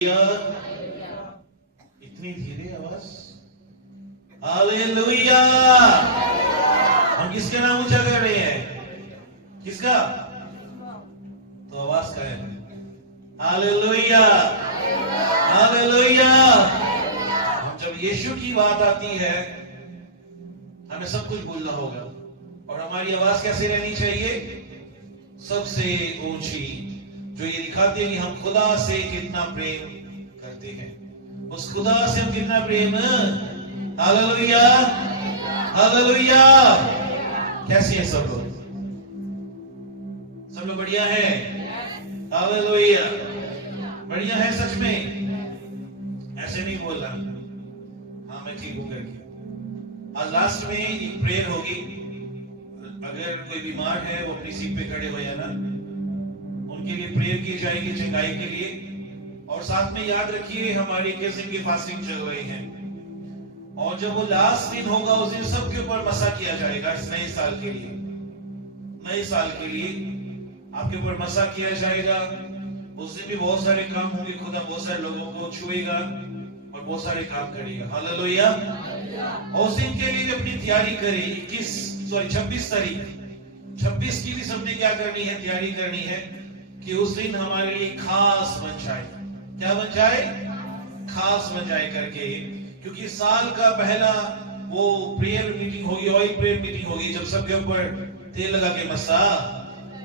इतनी धीरे आवाज। हालेलुया। हम किसके नाम ऊंचा कर रहे हैं? किसका? तो आवाज का है। Hallelujah, hallelujah. हम जब यीशु की बात आती है हमें सब कुछ बोलना होगा और हमारी आवाज कैसे रहनी चाहिए? सबसे ऊंची, जो ये दिखाती है कि हम खुदा से कितना प्रेम करते हैं। उस खुदा से हम कितना प्रेम। Hallelujah, hallelujah. कैसे हैं सब लोग? सब लोग बढ़िया है? हालेलुया, बढ़िया है सच में? ऐसे नहीं बोल रहा। हाँ मैं ठीक हूं करके। आज लास्ट में एक प्रेयर होगी। अगर कोई बीमार है वो अपनी सीट पे खड़े हो जाना, उनके लिए प्रेयर की जाएगी चंगाई के लिए। और साथ में याद रखिए हमारी 21 दिन की फास्टिंग चल रही है और जब वो लास्ट दिन होगा उस दिन सबके ऊपर मसा किया जाएगा। इस नए साल के लिए, नए साल के लिए आपके ऊपर मसा किया जाएगा। उस दिन भी बहुत सारे काम होंगे। खुदा बहुत सारे लोगों को छुएगा और बहुत सारे काम करेगा। हालेलुया। और उस दिन के लिए भी अपनी तैयारी करें। 26 तारीख 26 की भी सबने क्या करनी है? तैयारी करनी है कि उस दिन हमारे लिए खास बन जाए। क्या बन जाए? खास बन जाए करके। क्योंकि साल का पहला वो प्रेयर मीटिंग होगी, ऑयल प्रेयर मीटिंग होगी, जब सबके ऊपर तेल लगा के मसा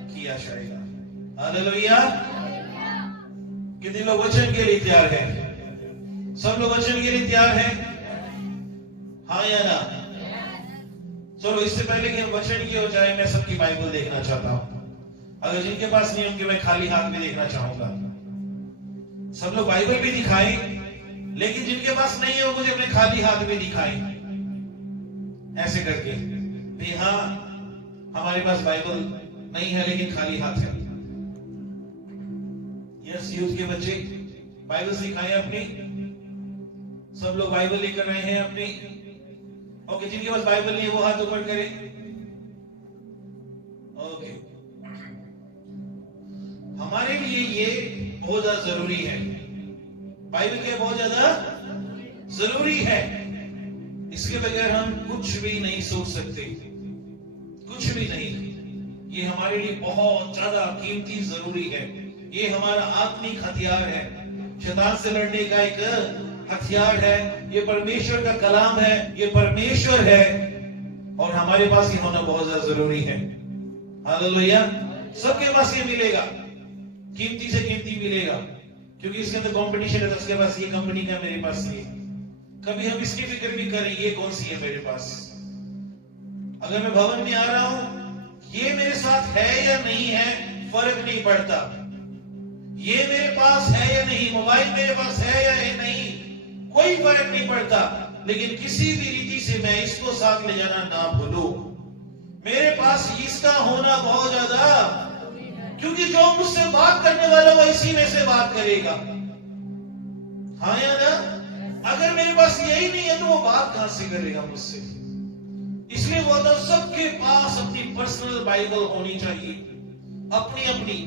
किया जाएगा। हालेलुया। कितने लोग वचन के लिए तैयार हैं? सब लोग वचन के लिए तैयार हैं? हाँ या ना? चलो इससे पहले कि हम वचन की हो जाए, मैं सबकी बाइबल देखना चाहता हूं। अगर जिनके पास नहीं उनके मैं खाली हाथ भी देखना चाहूंगा। सब लोग बाइबल भी दिखाएं, लेकिन जिनके पास नहीं है वो मुझे अपने खाली हाथ भी दिखाएं। ऐसे करके भी, हाँ हमारे पास बाइबल नहीं है लेकिन खाली हाथ है। यस, यूथ के बच्चे बाइबल सिखाएं अपनी। सब लोग बाइबल लेकर रहे हैं अपनी। ओके, जिनके पास बाइबल नहीं है वो हाथ ऊपर करें। ओके, हमारे लिए ये बहुत ज्यादा जरूरी है। बाइबल के बहुत ज्यादा जरूरी है। इसके बगैर हम कुछ भी नहीं सोच सकते, कुछ भी नहीं। ये हमारे लिए बहुत ज्यादा कीमती जरूरी है। ये हमारा आत्मिक हथियार है, शैतान से लड़ने का एक हथियार है। ये परमेश्वर का कलाम है, ये परमेश्वर है और हमारे पास ये होना बहुत ज्यादा जरूरी है। हालेलुया। सबके पास ये मिलेगा, कीमती से कीमती मिलेगा, क्योंकि इसके अंदर कंपटीशन है। तो उसके पास ये कंपनी का, मेरे पास ये। कभी हम इसकी फिक्र भी करें ये कौन सी है मेरे पास। अगर मैं भवन में आ रहा हूं, ये मेरे साथ है या नहीं है फर्क नहीं पड़ता। ये मेरे पास है या नहीं, मोबाइल मेरे पास है या नहीं, कोई फर्क नहीं पड़ता। लेकिन किसी भी रीति से मैं इसको साथ ले जाना ना भूलूं। मेरे पास इसका होना बहुत ज्यादा, क्योंकि जो मुझसे बात करने वाला वो इसी में से बात करेगा। हाँ या ना? अगर मेरे पास यही नहीं है तो वो बात कहां से करेगा मुझसे? इसलिए वो तो सबके पास अपनी पर्सनल बाइबल होनी चाहिए, अपनी अपनी।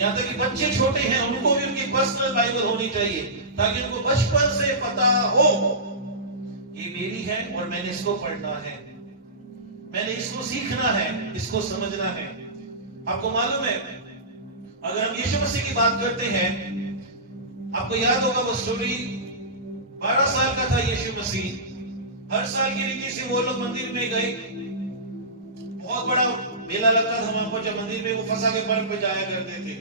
यहां तक कि बच्चे छोटे हैं उनको भी उनकी पर्सनल बाइबल होनी चाहिए, ताकि उनको बचपन से पता हो ये मेरी है और मैंने इसको पढ़ना है, मैंने इसको सीखना है, इसको समझना है। आपको मालूम है, अगर हम यीशु मसीह की बात करते हैं, आपको याद होगा वो स्टोरी। 12 साल का था यीशु मसीह। हर साल की रीति से वो लोग मंदिर में गए। बहुत बड़ा मेला लगता था वहां पर, जब मंदिर में वो फसा के पर्व पे जाया करते थे।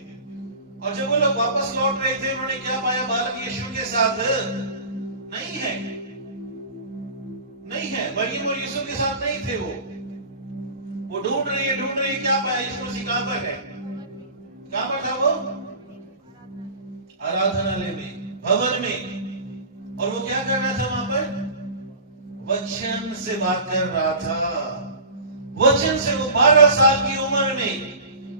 और जब वो लोग वापस लौट रहे थे, उन्होंने क्या पाया? बालक यीशु के साथ नहीं है, नहीं है। मरियम और यीशु के साथ नहीं थे। वो ढूंढ रही है, क्या पाया? यीशु मसीह कहां पर है? कहां पर था वो? आराधनालय में, भवन में। और वो क्या कर रहा था वहां पर? वचन से बात कर रहा था। वचन से, वो 12 साल की उम्र में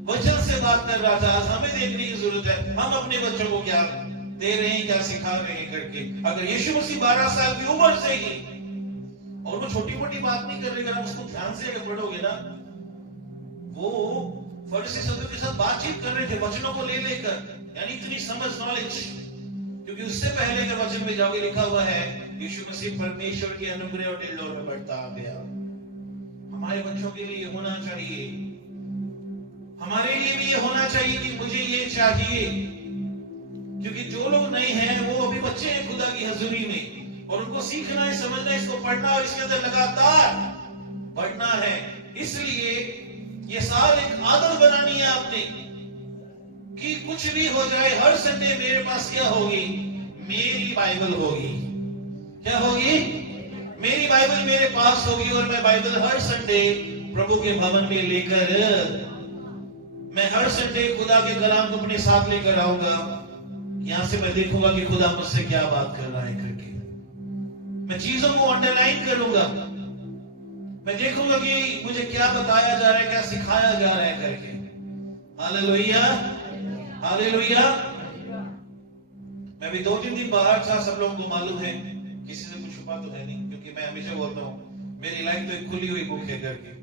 वचन से बात कर रहा था। आज हमें देखने की जरूरत है, हम अपने बच्चों को क्या दे रहे हैं, क्या सिखा रहे हैं करके। अगर यीशु मसीह 12 साल की उम्र से ही, और वो छोटी मोटी बात नहीं कर रहे, अगर आप उसको ध्यान से अगर पढ़ोगे ना, वो फरीसी सदूकियों के साथ बातचीत कर रहे थे वचनों को ले लेकर, यानी इतनी समझ, नॉलेज। क्योंकि उससे पहले के वचन में जाओगे लिखा हुआ है यीशु मसीह परमेश्वर के अनुग्रह और ढिल्लों में बढ़ता गया। हमारे बच्चों के लिए ये होना चाहिए, हमारे लिए भी ये होना चाहिए कि मुझे ये चाहिए, क्योंकि जो लोग नहीं हैं वो अभी बच्चे हैं खुदा की हजूरी में, और उनको सीखना है, समझना है, इसको पढ़ना और इसके अंदर लगातार बढ़ना है। इसलिए ये साल एक आदत बनानी है आपने कि कुछ भी हो जाए हर संडे मेरे पास क्या होगी, मेरी बाइबल होगी। क्या होगी? मेरी बाइबल मेरे पास होगी, और मैं बाइबल हर संडे प्रभु के भवन में लेकर, मैं हर संडे खुदा के कलाम को अपने साथ लेकर आऊंगा। यहां से मैं देखूंगा कि खुदा मुझसे क्या बात कर रहा है करके, मैं चीजों को अंडरलाइन करूंगा, मैं देखूंगा कि मुझे क्या बताया जा रहा है, क्या सिखाया जा रहा है करके। Hallelujah, hallelujah. मैं भी 2-3 दिन बाहर था, सब लोगों को मालूम है, किसी से कुछ छुपा तो है नहीं, क्योंकि मैं हमेशा बोलता हूँ मेरी लाइफ तो एक खुली हुई बुक है करके,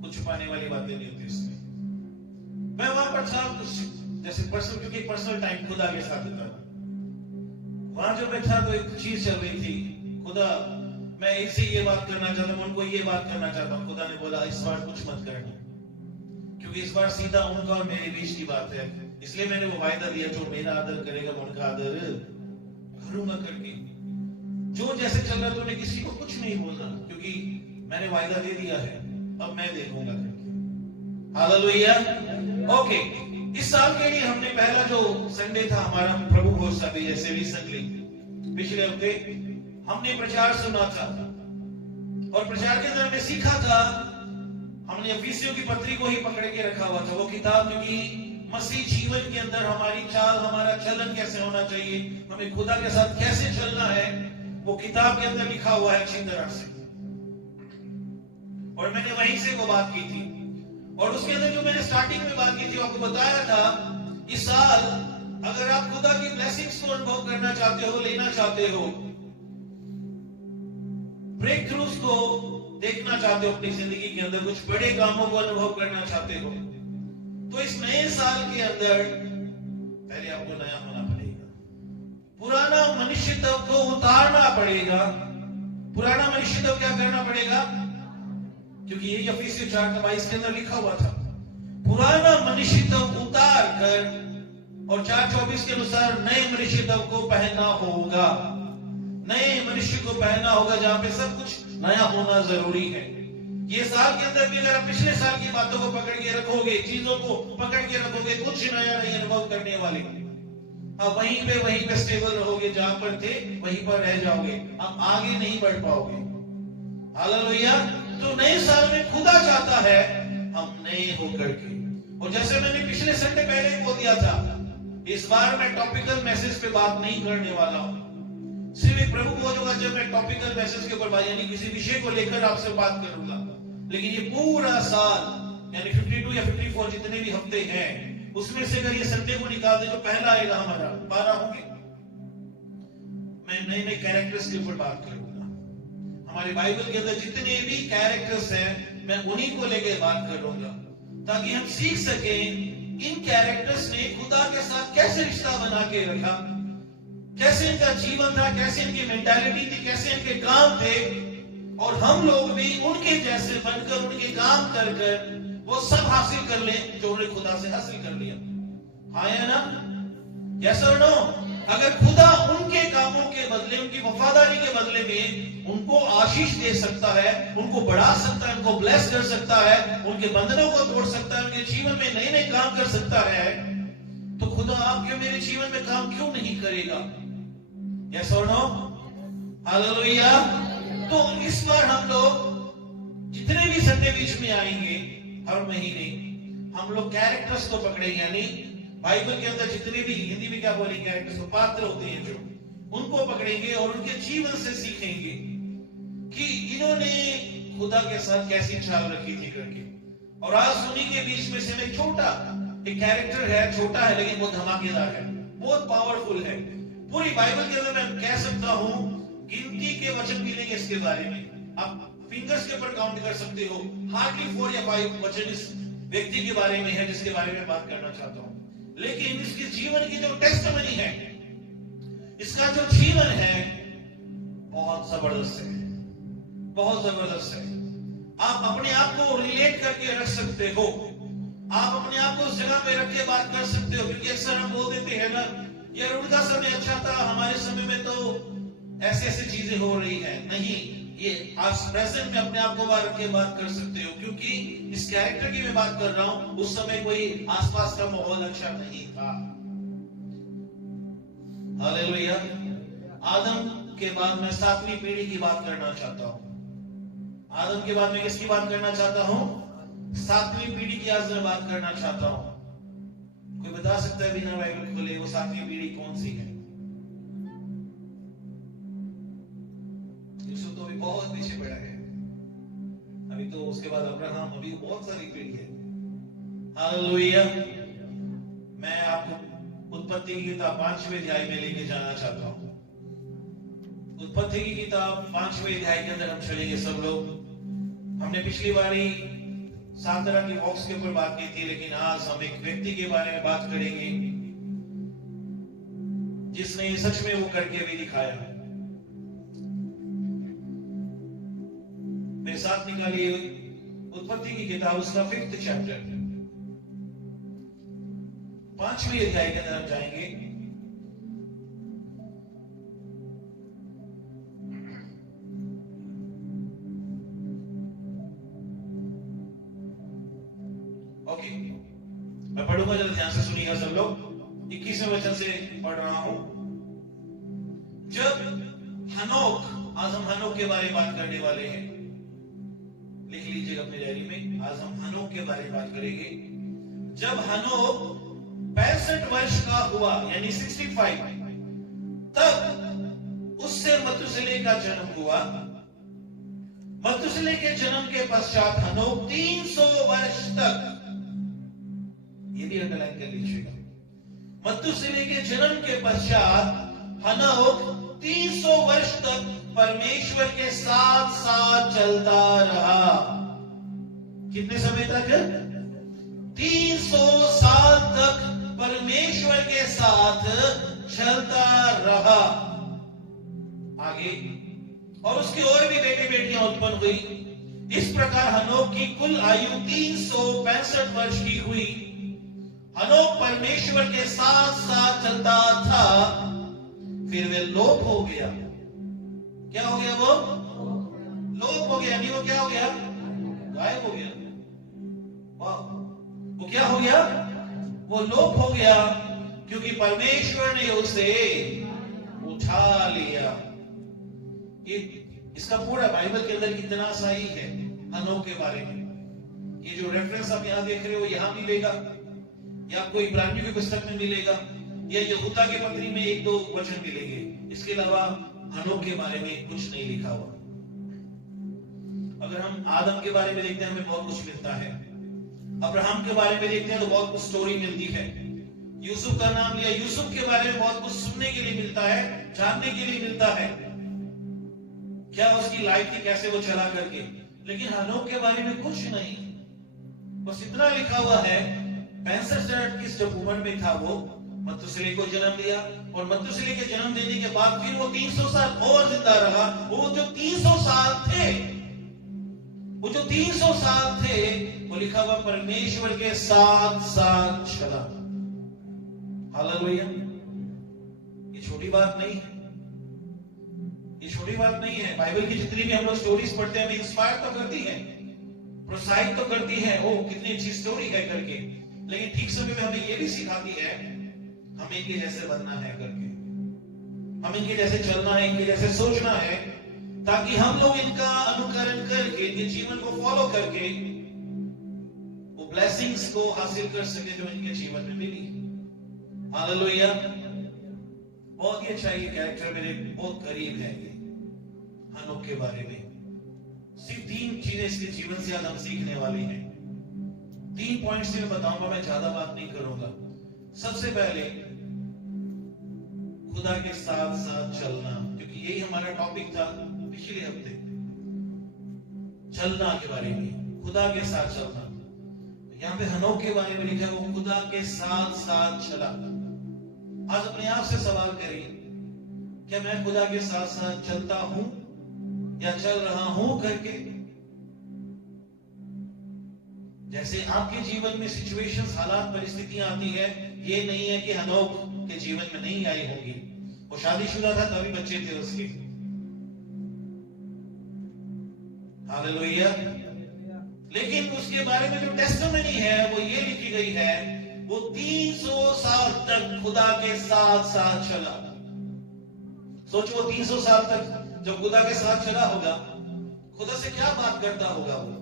कुछ छुपाने वाली बातें नहीं होती इसमें। मैं वहां पर था कुछ जैसे पर्सनल, क्योंकि पर्सनल टाइम खुदा के साथ होता है। वहां जब मैं था तो एक चीज चल रही थी, खुदा मैं इनसे ये बात करना चाहता हूँ, उनको ये बात करना चाहता हूँ। खुदा ने बोला इस बार कुछ मत करना, क्योंकि इस बार सीधा उनका और मेरे बीच की बात है। इसलिए मैंने वो वायदा दिया, जो मेरा आदर करेगा मैं उनका आदर करूंगा करके। जो जैसे चल रहा, तूने किसी को कुछ नहीं बोलना, क्योंकि मैंने वायदा दे दिया है, अब मैं देखूंगा करके। हालेलुया। ओके, इस साल के लिए हमने पहला जो संडे था हमारा प्रभु भोज सभी, जैसे रिसेंटली पिछले हफ्ते हमने प्रचार सुना था, और प्रचार के अंदर हमने सीखा था, हमने एफिसियों की पत्री को ही पकड़ के रखा हुआ था वो किताब, क्योंकि मसीह जीवन के अंदर हमारी चाल, हमारा चलन कैसे होना चाहिए, हमें खुदा के साथ कैसे चलना है, वो किताब के अंदर लिखा हुआ है अच्छी तरह से। और मैंने वहीं से वो बात की थी, और उसके अंदर जो मैंने स्टार्टिंग में बात की थी, आपको बताया था इस साल अगर आप खुदा की ब्लेसिंग्स को अनुभव करना चाहते हो, लेना चाहते हो, ब्रेक थ्रूज को देखना चाहते हो अपनी जिंदगी के अंदर, कुछ बड़े कामों को अनुभव करना चाहते हो, तो इस नए साल के अंदर पहले आपको नया होना पड़ेगा। पुराना मनुष्यत्व को उतारना पड़ेगा। पुराना मनुष्यत्व क्या करना पड़ेगा? क्योंकि ये एफिसियों 4:22 के अंदर लिखा हुआ था, पुराना मनुष्यत्व उतार कर, और 4:24 के अनुसार नए मनुष्यत्व को पहनना होगा। नए मनुष्य को पहनना होगा, जहां पे सब कुछ नया होना जरूरी है। ये साल के अंदर भी अगर आप पिछले साल की बातों को पकड़ के रखोगे, चीजों को पकड़ के रखोगे, कुछ नया नहीं अनुभव करने वाले। आप वहीं पे स्टेबल रहोगे, जहां पर थे वहीं पर रह जाओगे, आप आगे नहीं बढ़ पाओगे। हालेलुया। तो नए साल में खुदा चाहता है हम नए होकर के, और जैसे मैंने पिछले संडे पहले बोल दिया था, इस बार मैं टॉपिकल मैसेज पे बात नहीं करने वाला हूं। सिर्फ एक प्रभु बोझ होगा जब मैं टॉपिकल मैसेज के ऊपर बात, यानी किसी विषय को लेकर आपसे बात करूंगा। लेकिन ये पूरा साल, यानी 52 या 54 जितने भी हफ्ते हैं, उसमें से अगर ये संडे को निकाल दे, जो पहला आएगा हमारा 12 होंगे, मैं नए नए कैरेक्टर्स के ऊपर बात करूंगा। हमारे बाइबल के अंदर जितने भी कैरेक्टर्स हैं, मैं उन्हीं को लेकर बात करूंगा, ताकि हम सीख सके इन कैरेक्टर्स ने खुदा के साथ कैसे रिश्ता बना के रखा, कैसे इनका जीवन था, कैसे इनकी मेंटालिटी थी, कैसे इनके काम थे, और हम लोग भी उनके जैसे बनकर, उनके काम कर कर वो सब हासिल कर लें जो उन्हें खुदा से हासिल कर लिया। हाँ या ना? यस और नो? अगर खुदा उनके कामों के बदले, उनकी वफादारी के बदले में उनको आशीष दे सकता है, उनको बढ़ा सकता है, उनको ब्लेस कर सकता है, उनके बंधनों को तोड़ सकता है, उनके जीवन में नए नए काम कर सकता है, तो खुदा आपके मेरे जीवन में काम क्यों नहीं करेगा? यस और नो? हालेलुया। तो इस बार हम लोग जितने भी संडे बीच में आएंगे हर महीने, हम लोग कैरेक्टर्स को पकड़ेंगे, यानी बाइबल के अंदर जितने भी, हिंदी में क्या बोलेंगे, कैरेक्टर्स, पात्र होते हैं जो, उनको पकड़ेंगे और उनके जीवन से सीखेंगे कि इन्होंने खुदा के साथ कैसी चाल रखी थी करके। और आज उन्हीं के बीच में से एक छोटा एक कैरेक्टर है, छोटा है लेकिन बहुत धमाकेदार है, बहुत पावरफुल है। पूरी बाइबल के अंदर मैं कह सकता हूं गिनती के वचन मिलेंगे इसके बारे में, आप फिंगर्स के ऊपर काउंट कर सकते हो। हार्डली 4 या 5 वचन इस व्यक्ति के बारे में है जिसके बारे में बात करना चाहता हूं। लेकिन इसके जीवन की जो टेस्टमनी है, इसका जो जीवन है बहुत जबरदस्त है, बहुत जबरदस्त है। आप अपने आप को रिलेट करके रख सकते हो, आप अपने आप को उस जगह पे रख के बात कर सकते हो। क्योंकि अक्सर हम बोल देते हैं ना, यार उनका समय अच्छा था, हमारे समय में तो ऐसे ऐसे चीजें हो रही है। नहीं, ये आज प्रेजेंट में अपने आप को रख के बात कर सकते हो। क्योंकि इस कैरेक्टर की मैं बात कर रहा हूं, उस समय कोई आसपास का माहौल अच्छा नहीं था। हालेलुया। आदम के बाद मैं 7वीं पीढ़ी की बात करना चाहता हूं। आदम के बाद में किसकी बात करना चाहता हूं? 7वीं पीढ़ी की आज मैं बात करना चाहता हूं। कोई बता सकता है बिना बाइबल खोले वो 7वीं पीढ़ी कौन सी है? यूसुफ तो अभी बहुत पीछे पड़ा है, अभी तो उसके बाद अब्राहम, अभी बहुत सारी पीढ़ी है। हालेलुया। मैं आपको उत्पत्ति की किताब 5वें अध्याय में लेके जाना चाहता हूं। उत्पत्ति की किताब 5वें अध्याय के अंदर हम चलेंगे सब लोग। हमने पिछली बारी 7 तरह की वॉक्स के ऊपर बात की थी, लेकिन आज हम एक व्यक्ति के बारे में बात करेंगे जिसने सच में वो करके भी दिखाया। मेरे साथ निकालिए उत्पत्ति की किताब, उसका 5th चैप्टर, 5वीं अध्याय के अंदर हम जाएंगे। ओके, मैं पढ़ूंगा, जरा ध्यान से सुनिएगा सब लोग। 21वें वचन से पढ़ रहा हूं। जब हनोक, आज हम हनोक के बारे में बात करने वाले हैं, लिख लीजिएगा अपने डायरी में, आज हम हनोक के बारे में बात करेंगे। जब हनोक 65 वर्ष का हुआ, यानी 65, तब उससे मतुसेले का जन्म हुआ। मतुसेले के जन्म के पश्चात हनोक 300 वर्ष तक, ये भी अंडरलाइन कर लीजिएगा, मतुसेले के जन्म के पश्चात हनोक 300 वर्ष तक परमेश्वर के साथ साथ चलता रहा। कितने समय तक? 300 साल तक परमेश्वर के साथ चलता रहा। आगे, और उसकी और भी बेटे बेटियां उत्पन्न हुई। इस प्रकार हनोक की कुल आयु 365 वर्ष की हुई। हनोक परमेश्वर के साथ साथ चलता था, फिर वे लोप हो गया। क्या हो गया? वो लोप हो गया, नहीं वो क्या हो गया? गायब हो गया। वो क्या हो गया? वो लोप हो गया, क्योंकि परमेश्वर ने उसे उठा लिया। इसका पूरा बाइबल के अंदर कितना सही है हनोक के बारे में। ये जो रेफरेंस आप यहां देख रहे हो, यहां मिलेगा, या आपको इब्रानियों की पुस्तक में मिलेगा, या यहूदा के पत्री में 1-2 वचन मिलेंगे। इसके अलावा हनोक के बारे में कुछ नहीं लिखा हुआ। अगर हम आदम के बारे में देखते हैं, हमें बहुत कुछ मिलता है। अब्राहम के बारे में देखते हैं तो बहुत कुछ स्टोरी मिलती है। यूसुफ का नाम लिया, यूसुफ के बारे में बहुत कुछ सुनने के लिए मिलता है, जानने के लिए मिलता है, क्या उसकी लाइफ थी, कैसे वो चला करके। लेकिन हनोक के बारे में कुछ नहीं, बस इतना लिखा हुआ है 65 जब उम्र में था वो मतुसेले को जन्म दिया, और मतुसेले के जन्म देने के बाद फिर वो 300 साल और जिंदा रहा। वो जो 300 साल थे, वो जो 300 साल थे, वो लिखा हुआ परमेश्वर के साथ साथ चला। हालेलुया। ये छोटी बात नहीं है, ये छोटी बात नहीं है। बाइबल की जितनी भी हम लोग स्टोरीज पढ़ते हैं, हमें इंस्पायर तो करती है, प्रोत्साहित तो करती है, ओ कितनी अच्छी स्टोरी है करके। लेकिन ठीक समय में हमें ये भी सिखाती है हमें इनके जैसे बनना है करके, हम इनके जैसे चलना है, इनके जैसे सोचना है, ताकि हम लोग इनका अनुकरण करके, इनके जीवन को फॉलो करके वो ब्लेसिंग्स को हासिल कर सके जो इनके जीवन में मिली। हालेलुया। बहुत ही अच्छा ये कैरेक्टर मेरे बहुत करीब है। ये हनोक के बारे में सिर्फ 3 चीजें इसके जीवन से आज हम सीखने वाले हैं। 3 पॉइंट से मैं बताऊंगा, मैं ज्यादा बात नहीं करूंगा। सबसे पहले खुदा के साथ साथ चलना, क्योंकि यही हमारा टॉपिक था पिछले हफ्ते, चलना के बारे में, खुदा के साथ चलना। यहाँ पे हनोक के बारे में लिखा है वो खुदा के साथ साथ चला। आज अपने आप से सवाल करिए, क्या मैं खुदा के साथ साथ चलता हूं या चल रहा हूं करके। जैसे आपके जीवन में सिचुएशंस, हालात, परिस्थितियां आती है, ये नहीं है कि हनोक के जीवन में नहीं आई होगी। वो शादीशुदा था तभी बच्चे थे उसके। हालेलुया। लेकिन उसके बारे में जो टेस्टिमनी है वो ये लिखी गई है, वो 300 साल तक खुदा के साथ साथ चला। सोचो वो 300 साल तक जब खुदा के साथ चला होगा, खुदा से क्या बात करता होगा वो,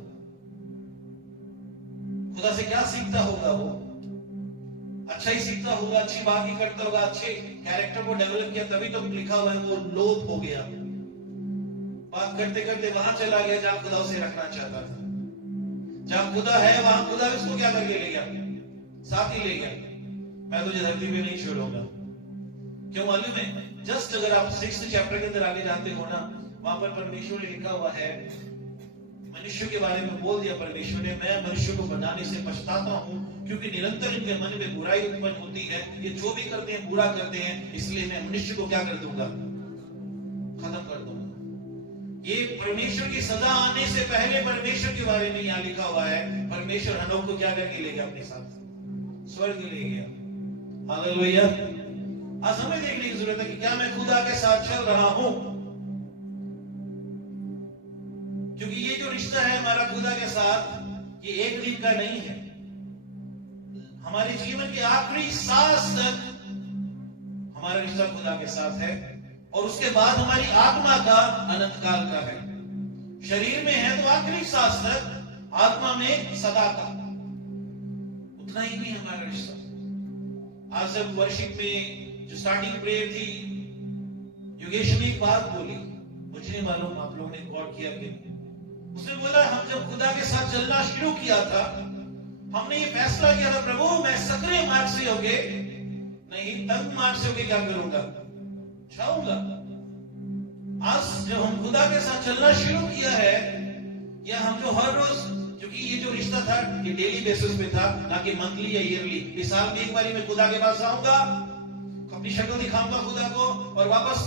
खुदा से क्या सीखता होगा वो। अच्छा ही सीखता होगा, अच्छी बात ही करता होगा, अच्छे कैरेक्टर को डेवलप किया, तभी तो लिखा हुआ है वो लोप हो गया। बात करते करते वहां चला गया जहां खुदा उसे रखना चाहता था। जहां खुदा है वहां खुदा उसको क्या करके ले गया, साथ ही ले गया। मैं तुझे धरती पे नहीं छोड़ूंगा। क्यों मालूम है? जस्ट अगर आप 6th चैप्टर के अंदर आगे जाते हो ना, वहां पर परमेश्वर ने लिखा हुआ है, मनुष्य के बारे में बोल दिया परमेश्वर ने, मैं मनुष्य को बनाने से पछताता हूं क्योंकि निरंतर इनके मन में बुराई उत्पन्न होती है। ये जो भी करते हैं बुरा करते हैं, इसलिए मैं मनुष्य को क्या कर दूंगा, खत्म कर दूंगा। ये परमेश्वर की सजा आने से पहले परमेश्वर के बारे में यहां लिखा हुआ है। परमेश्वर हनोक को क्या करके ले गया, अपने साथ स्वर्ग ले गया। हालेलुया। आज हमें देखने की जरूरत है कि क्या मैं खुदा के साथ चल रहा हूं, क्योंकि ये जो रिश्ता है हमारा खुदा के साथ, ये एक दिन का नहीं है। हमारे जीवन के आखिरी सांस तक हमारा रिश्ता खुदा के साथ है, और उसके बाद हमारी आत्मा का अनंत काल का है। शरीर में है तो आखिरी सांस तक, आत्मा में सदा का। उतना ही नहीं हमारा रिश्ता। आज जब वर्शिप में जो स्टार्टिंग प्रेयर थी, योगेश ने एक बात बोली, मुझे नहीं मालूम आप लोगों ने गौर किया कि उसने बोला, हम जब खुदा के साथ चलना शुरू किया था, हमने ये फैसला किया था, प्रभु मैं सकरे मार्ग से होके नहीं, तंग मार्ग से होके क्या करूंगा, जाऊंगा। आज जब हम खुदा के साथ चलना शुरू किया है, या हम जो हर रोज, क्योंकि ये जो रिश्ता था ये डेली बेसिस पे था, ना कि मंथली या ईयरली। इस साल में एक बारी मैं खुदा के पास आऊंगा, अपनी शक्ल दिखाऊंगा खुदा को, और वापस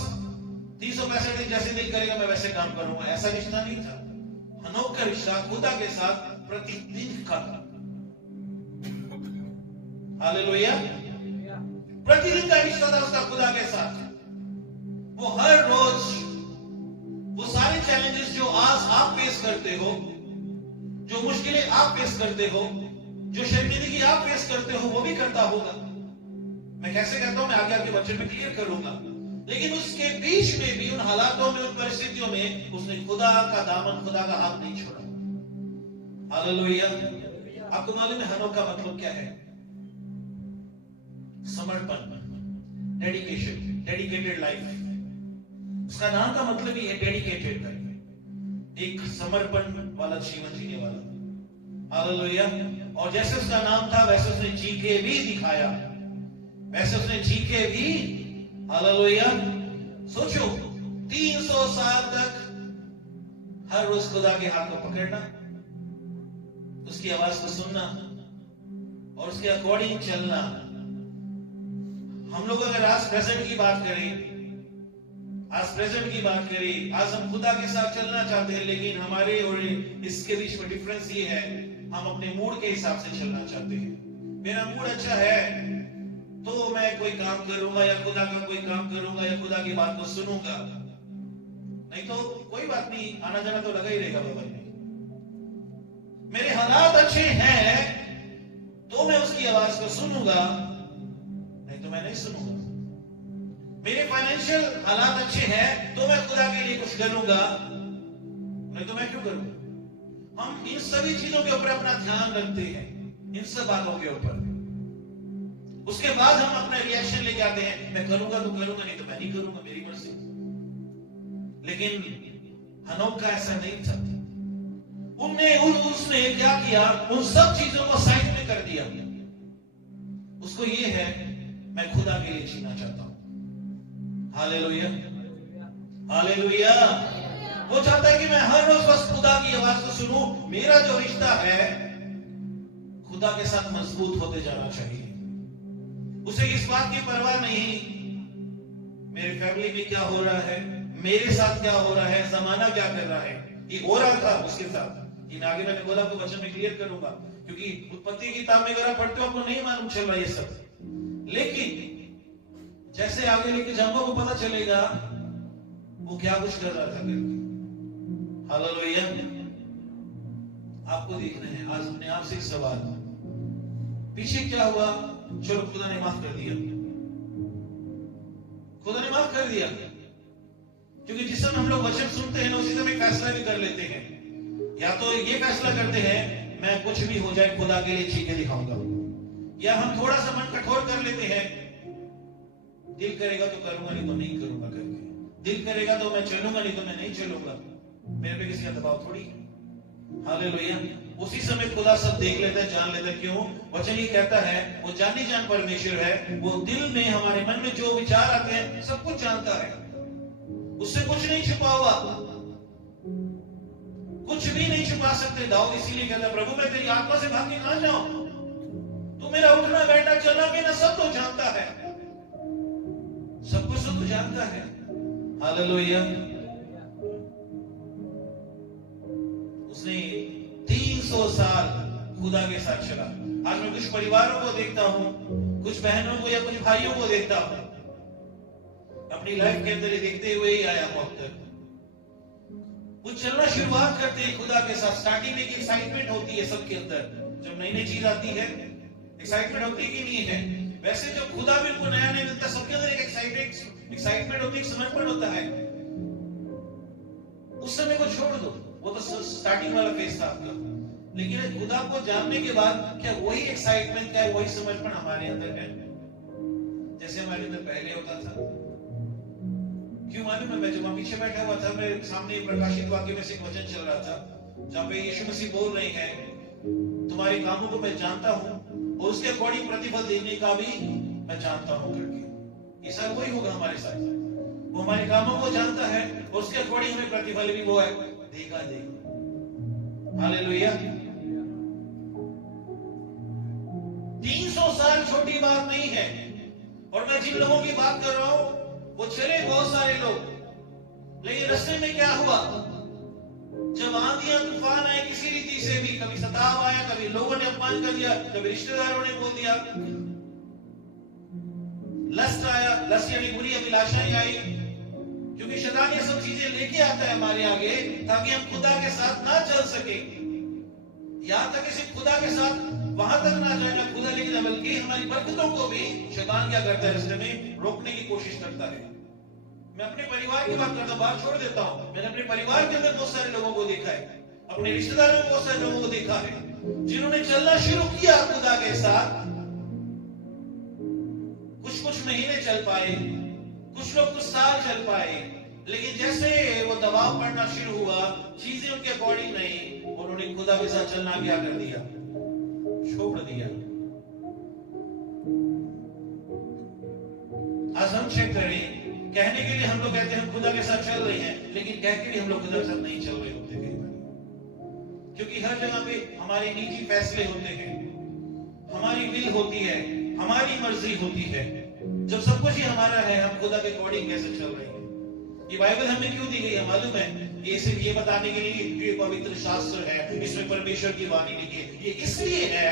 365 दिन जैसे नहीं करेगा मैं वैसे काम करूंगा। ऐसा रिश्ता नहीं था। हनोक का रिश्ता खुदा के साथ प्रतिदिन का था। हालेलुया। प्रतिदिन का रिश्ता था उसका खुदा के साथ। वो हर रोज वो सारे चैलेंजेस जो आज आप फेस करते हो, जो मुश्किलें आप फेस करते हो, जो शर्मिंदगी आप फेस करते हो, वो भी करता होगा। मैं कैसे कहता हूं, मैं आगे आपके बच्चे में क्लियर करूंगा। लेकिन उसके बीच में भी, उन हालातों में, उन परिस्थितियों में, उसने खुदा का दामन, खुदा का हाथ नहीं छोड़ा। हालेलुया। आपको मालूम है हनोक का मतलब क्या है? समर्पण, डेडिकेशन, डेडिकेटेड लाइफ। उसका नाम का मतलब ही है डेडिकेटेड लाइफ, एक समर्पण वाला जीवन जीने वाला। हालेलुया। और जैसे उसका नाम था वैसे उसने जी के भी दिखाया, वैसे उसने जी के भी। हालेलुया। सोचो 300 साल तक हर रोज खुदा के हाथ को पकड़ना, उसकी आवाज को सुनना और उसके अकॉर्डिंग चलना। हम लोग अगर आज प्रेजेंट की बात करें, आज हम खुदा के साथ चलना चाहते हैं, लेकिन हमारे और इसके बीच में डिफरेंस ये है, हम अपने मूड के हिसाब से चलना चाहते हैं। मेरा मूड अच्छा है तो मैं कोई काम करूंगा, या खुदा का कोई काम करूंगा, या खुदा की बात को सुनूंगा, नहीं तो कोई बात नहीं, आना जाना तो लगा ही रहेगा भवन में। मेरे हालात अच्छे हैं तो मैं उसकी आवाज को सुनूंगा, नहीं तो मैं नहीं सुनूंगा। मेरे फाइनेंशियल हालात अच्छे हैं तो मैं खुदा के लिए कुछ करूंगा, नहीं तो मैं क्यों करूंगा। हम इन सभी चीजों के ऊपर अपना ध्यान रखते हैं, इन सब बातों के ऊपर। उसके बाद हम अपना रिएक्शन लेके आते हैं, मैं करूंगा तो करूंगा, नहीं तो मैं नहीं करूंगा, मेरी मर्जी। लेकिन हनोक का ऐसा नहीं था। उसने क्या किया, उन सब चीजों को साइड में कर दिया। उसको ये है, मैं खुदा के लिए जीना चाहता हूं। Hallelujah, hallelujah. वो चाहता है कि मैं हर रोज बस खुदा की आवाज को सुनूं। मेरा जो रिश्ता है खुदा के साथ मजबूत होते जाना चाहिए। उसे इस बात की परवाह नहीं मेरे फैमिली में क्या हो रहा है, मेरे साथ क्या हो रहा है, जमाना क्या कर रहा है। ये हो रहा था उसके साथ। इन आगे मैंने बोला आपको वचन में क्लियर करूंगा, क्योंकि उत्पत्ति की किताब में अगर आप पढ़ते हो आपको नहीं मालूम चल रहा ये सब, लेकिन जैसे आगे लेके जाऊंगा वो पता चलेगा वो क्या कुछ कर रहा था करके। हालेलुया। आपको देखना है आज अपने आप से एक सवाल, पीछे क्या हुआ, चलो खुदा ने माफ कर दिया, खुदा ने माफ कर दिया, क्योंकि जिस समय हम लोग वचन सुनते हैं ना उसी समय फैसला भी कर लेते हैं। या तो ये फैसला करते हैं मैं कुछ भी हो जाए खुदा के लिए चीखें दिखाऊंगा, या हम थोड़ा सा मन कठोर कर लेते हैं, दिल करेगा तो करूंगा नहीं तो नहीं करूंगा करके, दिल करेगा तो मैं चलूंगा नहीं तो मैं नहीं चलूंगा, मेरे पे किसी का दबाव थोड़ी। हालेलुया। उसी समय खुदा सब देख लेता है, जान लेता है। क्यों? वचन ये कहता है वो जानी जान परमेश्वर है, वो दिल में हमारे मन में जो विचार आते हैं सब कुछ जानता है, उससे कुछ नहीं छुपा हुआ, कुछ भी नहीं छुपा सकते। दाऊद इसीलिए कहता है प्रभु मैं तेरी आत्मा से भाग के कहां जाऊं, तू मेरा उठना बैठना चलना फिरना सब तो जानता है, सब कुछ तो जानता है। हालेलुया। उसने 300 साल खुदा के साथ चला। आज मैं कुछ परिवारों को देखता हूं, कुछ बहनों को या कुछ भाइयों को देखता हूं, अपनी लाइफ के अंदर देखते हुए ही आया वक्त वो चलना शुरुआत करते हैं खुदा के साथ। स्टार्टिंग में एक्साइटमेंट होती है सबके अंदर, जब नई नई चीज आती है एक्साइटमेंट होती कि नहीं है? वैसे जब खुदा भी उनको नया नहीं मिलता सबके अंदर एक एक्साइटमेंट होती है, एक समर्पण होता है। उस समय को छोड़ दो, वो तो स्टार्टिंग वाला फेज था आपका, लेकिन खुदा को जानने के बाद क्या वही एक्साइटमेंट, क्या वही समर्पण हमारे अंदर है जैसे हमारे अंदर पहले होता था? क्यों मालूम है? मैं जब वहां पीछे बैठा हुआ था, मेरे सामने प्रकाशित वाक्य में से एक वचन चल रहा था जहां पे यीशु मसीह बोल रहे हैं तुम्हारे कामों को मैं जानता हूं और उसके अकॉर्डिंग प्रतिफल देने का भी मैं जानता हूं करके। ये सब वही होगा हमारे साथ, वो हमारे कामों को जानता है और उसके अकॉर्डिंग हमें प्रतिफल भी वो है देगा। हालेलुया। 300 साल छोटी बात नहीं है। और मैं जिन लोगों की बात कर रहा हूं वो चले बहुत सारे लोग, लेकिन रास्ते में क्या हुआ? जब आंधियां तूफान आए किसी रीति से भी, कभी सताव आया, कभी लोगों ने अपमान कर दिया, कभी रिश्तेदारों ने बोल दिया, लस्ट आया, लस्ट यानी बुरी अभिलाषाएं आई, क्योंकि शैतान ये सब चीजें लेके आता है हमारे आगे ताकि हम खुदा के साथ ना चल सके। यहां तक कि सिर्फ खुदा के साथ वहां तक ना जाए, ना खुदा लेके जाए, बल्कि हमारी बरकतों को भी शैतान क्या करता है? रास्ते में रोकने की कोशिश करता है। मैं अपने परिवार की बात करता हूं, बात छोड़ देता हूं। मैंने अपने परिवार के अंदर बहुत सारे लोगों को देखा है, अपने रिश्तेदारों में बहुत सारे लोगों को देखा है जिन्होंने चलना शुरू किया खुदा के साथ, कुछ महीने चल पाए, कुछ लोग कुछ साल चल पाए, लेकिन जैसे वो दबाव पड़ना शुरू हुआ, चीजें उनके अकॉर्डिंग नहीं, उन्होंने खुदा के साथ चलना क्या कर दिया? छोड़ दिया। आज हम चेक करें, कहने के लिए हम लोग कहते हैं हम खुदा के साथ चल रहे हैं, लेकिन कह के भी हम लोग खुदा के साथ नहीं चल रहे होते कई बार, क्योंकि हर जगह पे हमारे निजी फैसले होते हैं, हमारी विल होती है, हमारी मर्जी होती है। जब सब कुछ ही हमारा है, हम खुदा के अकॉर्डिंग कैसे चल रहे हैं? ये बाइबल हमें क्यों दी गई है मालूम है? ये सिर्फ ये बताने के लिए कि पवित्र शास्त्र है, इसमें परमेश्वर की वाणी लिखी है। ये इसलिए है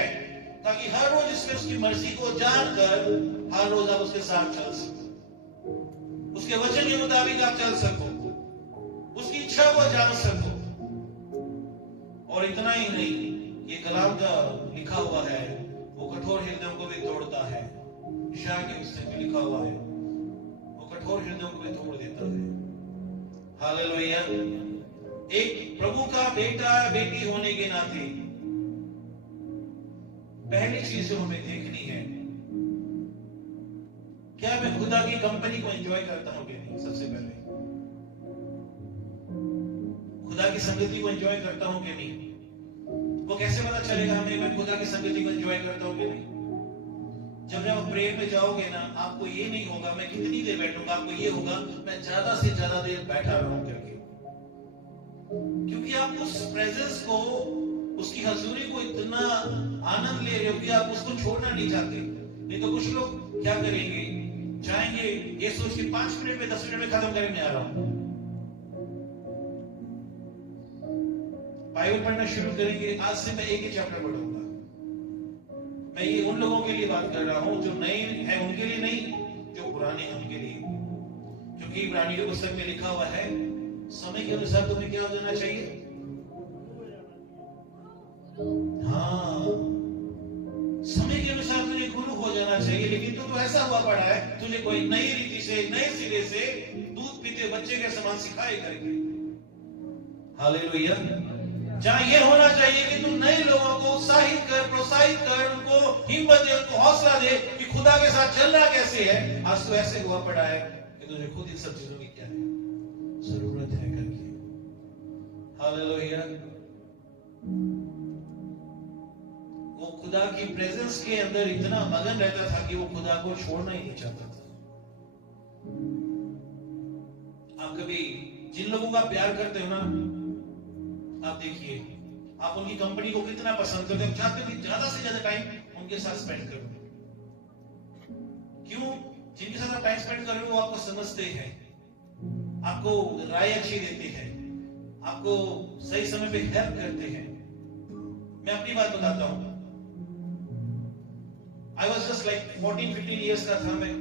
ताकि हर रोज इसमें उसकी मर्जी को जानकर हर रोज आप उसके साथ चल सको, उसके वचन के मुताबिक आप चल सको, उसकी इच्छा को जान सको। और इतना ही नहीं, ये कलाम का लिखा हुआ है वो कठोर हृदयों को भी तोड़ता है। यशायाह के पुस्तक में लिखा हुआ है वो कठोर हृदयों को भी तोड़ देता है। हालेलुया। एक प्रभु का बेटा बेटी होने के नाते पहली चीज जो हमें देखनी है, क्या मैं खुदा की कंपनी को एंजॉय करता हूं कि नहीं? सबसे पहले खुदा की संगति को एंजॉय करता हूं कि नहीं? वो कैसे पता चलेगा हमें मैं खुदा की संगति को एंजॉय करता हूं कि नहीं? जब आप प्रेयर में जाओगे ना, आपको ये नहीं होगा मैं कितनी देर बैठूंगा, आपको ये होगा मैं ज्यादा से ज्यादा देर बैठा रहूं करके, क्योंकि आप उस प्रेजेंस को, उसकी हजूरी को इतना आनंद ले रहे हो कि आप उसको छोड़ना नहीं चाहते। नहीं तो कुछ लोग क्या करेंगे, चाहेंगे ये सोच के 5 मिनट में 10 मिनट में खत्म करने आ रहा हूं। बाइबल पढ़ना शुरू करेंगे, आज से मैं एक ही चैप्टर पढ़ूंगा। मैं ये उन लोगों के लिए बात कर रहा हूं जो नए हैं, उनके लिए नहीं, जो पुराने हैं उनके लिए। क्योंकि इब्रानियों की पुस्तक में लिखा हुआ है समय के अनुसार तुम्हें क्या हो जाना चाहिए। हाँ, समय के अनुसार तुझे गुरु हो जाना चाहिए। लेकिन तू तो ऐसा हुआ पड़ा है, तुझे कोई नई रीति से, नए सिरे से दूध पीते बच्चे के समान सिखाए करके। हालेलुया। जहां ये होना चाहिए कि तू नए लोगों को उत्साहित कर, प्रोत्साहित कर, उनको हिम्मत दे, उनको हौसला दे कि खुदा के साथ चलना कैसे है। आज तो ऐसे हुआ पड़ा है कि तुझे खुद इन सब चीजों की क्या है जरूरत है करके। हालेलुया। वो खुदा की प्रेजेंस के अंदर इतना मगन रहता था कि वो खुदा को छोड़ना ही नहीं चाहता था। आप कभी जिन लोगों का प्यार करते हो ना, आप देखिए, आप उनकी कंपनी को कितना पसंद करते हो, चाहते हो कि ज्यादा से ज्यादा टाइम उनके साथ स्पेंड करो। क्यों? जिनके साथ आप टाइम स्पेंड कर रहे हो वो आपको समझते हैं, आपको राय अच्छी देते हैं, आपको सही समय पे हेल्प करते हैं। मैं अपनी बात बताता हूं। I was just like 14-15 years का था मैं,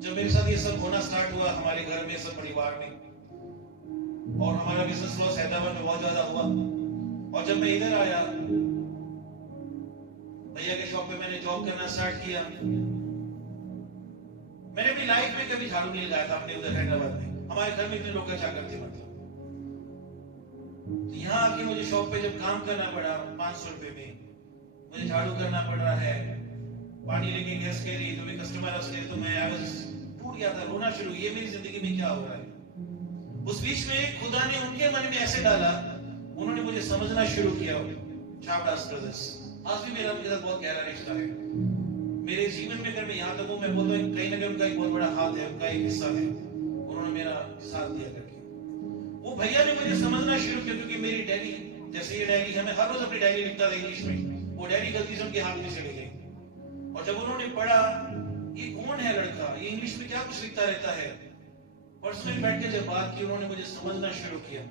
जब मेरे साथ ये सब होना स्टार्ट हुआ हमारे घर में, सब परिवार में। और हमारा बिजनेस लॉस हैदराबाद में बहुत ज्यादा हुआ। और जब मैं इधर आया, भैया के शॉप पे मैंने जॉब करना स्टार्ट किया। मैंने अपनी लाइफ में कभी झाड़ू नहीं लगाया था अपने उधर हैदराबाद में। हमारे घर में इतने लोग क्या करते मतलब। तो यहाँ आके मुझे शॉप पे जब काम करना पड़ा 500 रुपए में, मुझे झाड़ू करना पड़ रहा है, पानी लेके गैस के लिए, जो भी कस्टमर उसके, तो मैं टूट गया था, रोना शुरू। ये मेरी जिंदगी में क्या हो रहा है। उस बीच में खुदा ने उनके मन में ऐसे डाला, उन्होंने मुझे समझना शुरू किया। छापदास ब्रदर्स, आज भी मेरा उनके साथ बहुत गहरा रिश्ता है। मेरे जीवन में अगर मैं यहाँ तक हूँ, मैं बोलता हूँ कहीं ना कहीं उनका एक बहुत बड़ा हाथ है, उनका एक हिस्सा है। उन्होंने मेरा साथ दिया करके। वो भैया ने मुझे समझना शुरू किया, क्योंकि मेरी डायरी, जैसे ये डायरी है, मैं हर रोज अपनी डायरी लिखता था इंग्लिश में। वो डायरी गलती से उनके हाथ में चली गई। और जब उन्होंने पढ़ा ये कौन है लड़का, ये इंग्लिश में क्या कुछ लिखता रहता है, पर्सनली बैठ के जब बात की, उन्होंने मुझे समझना शुरू किया।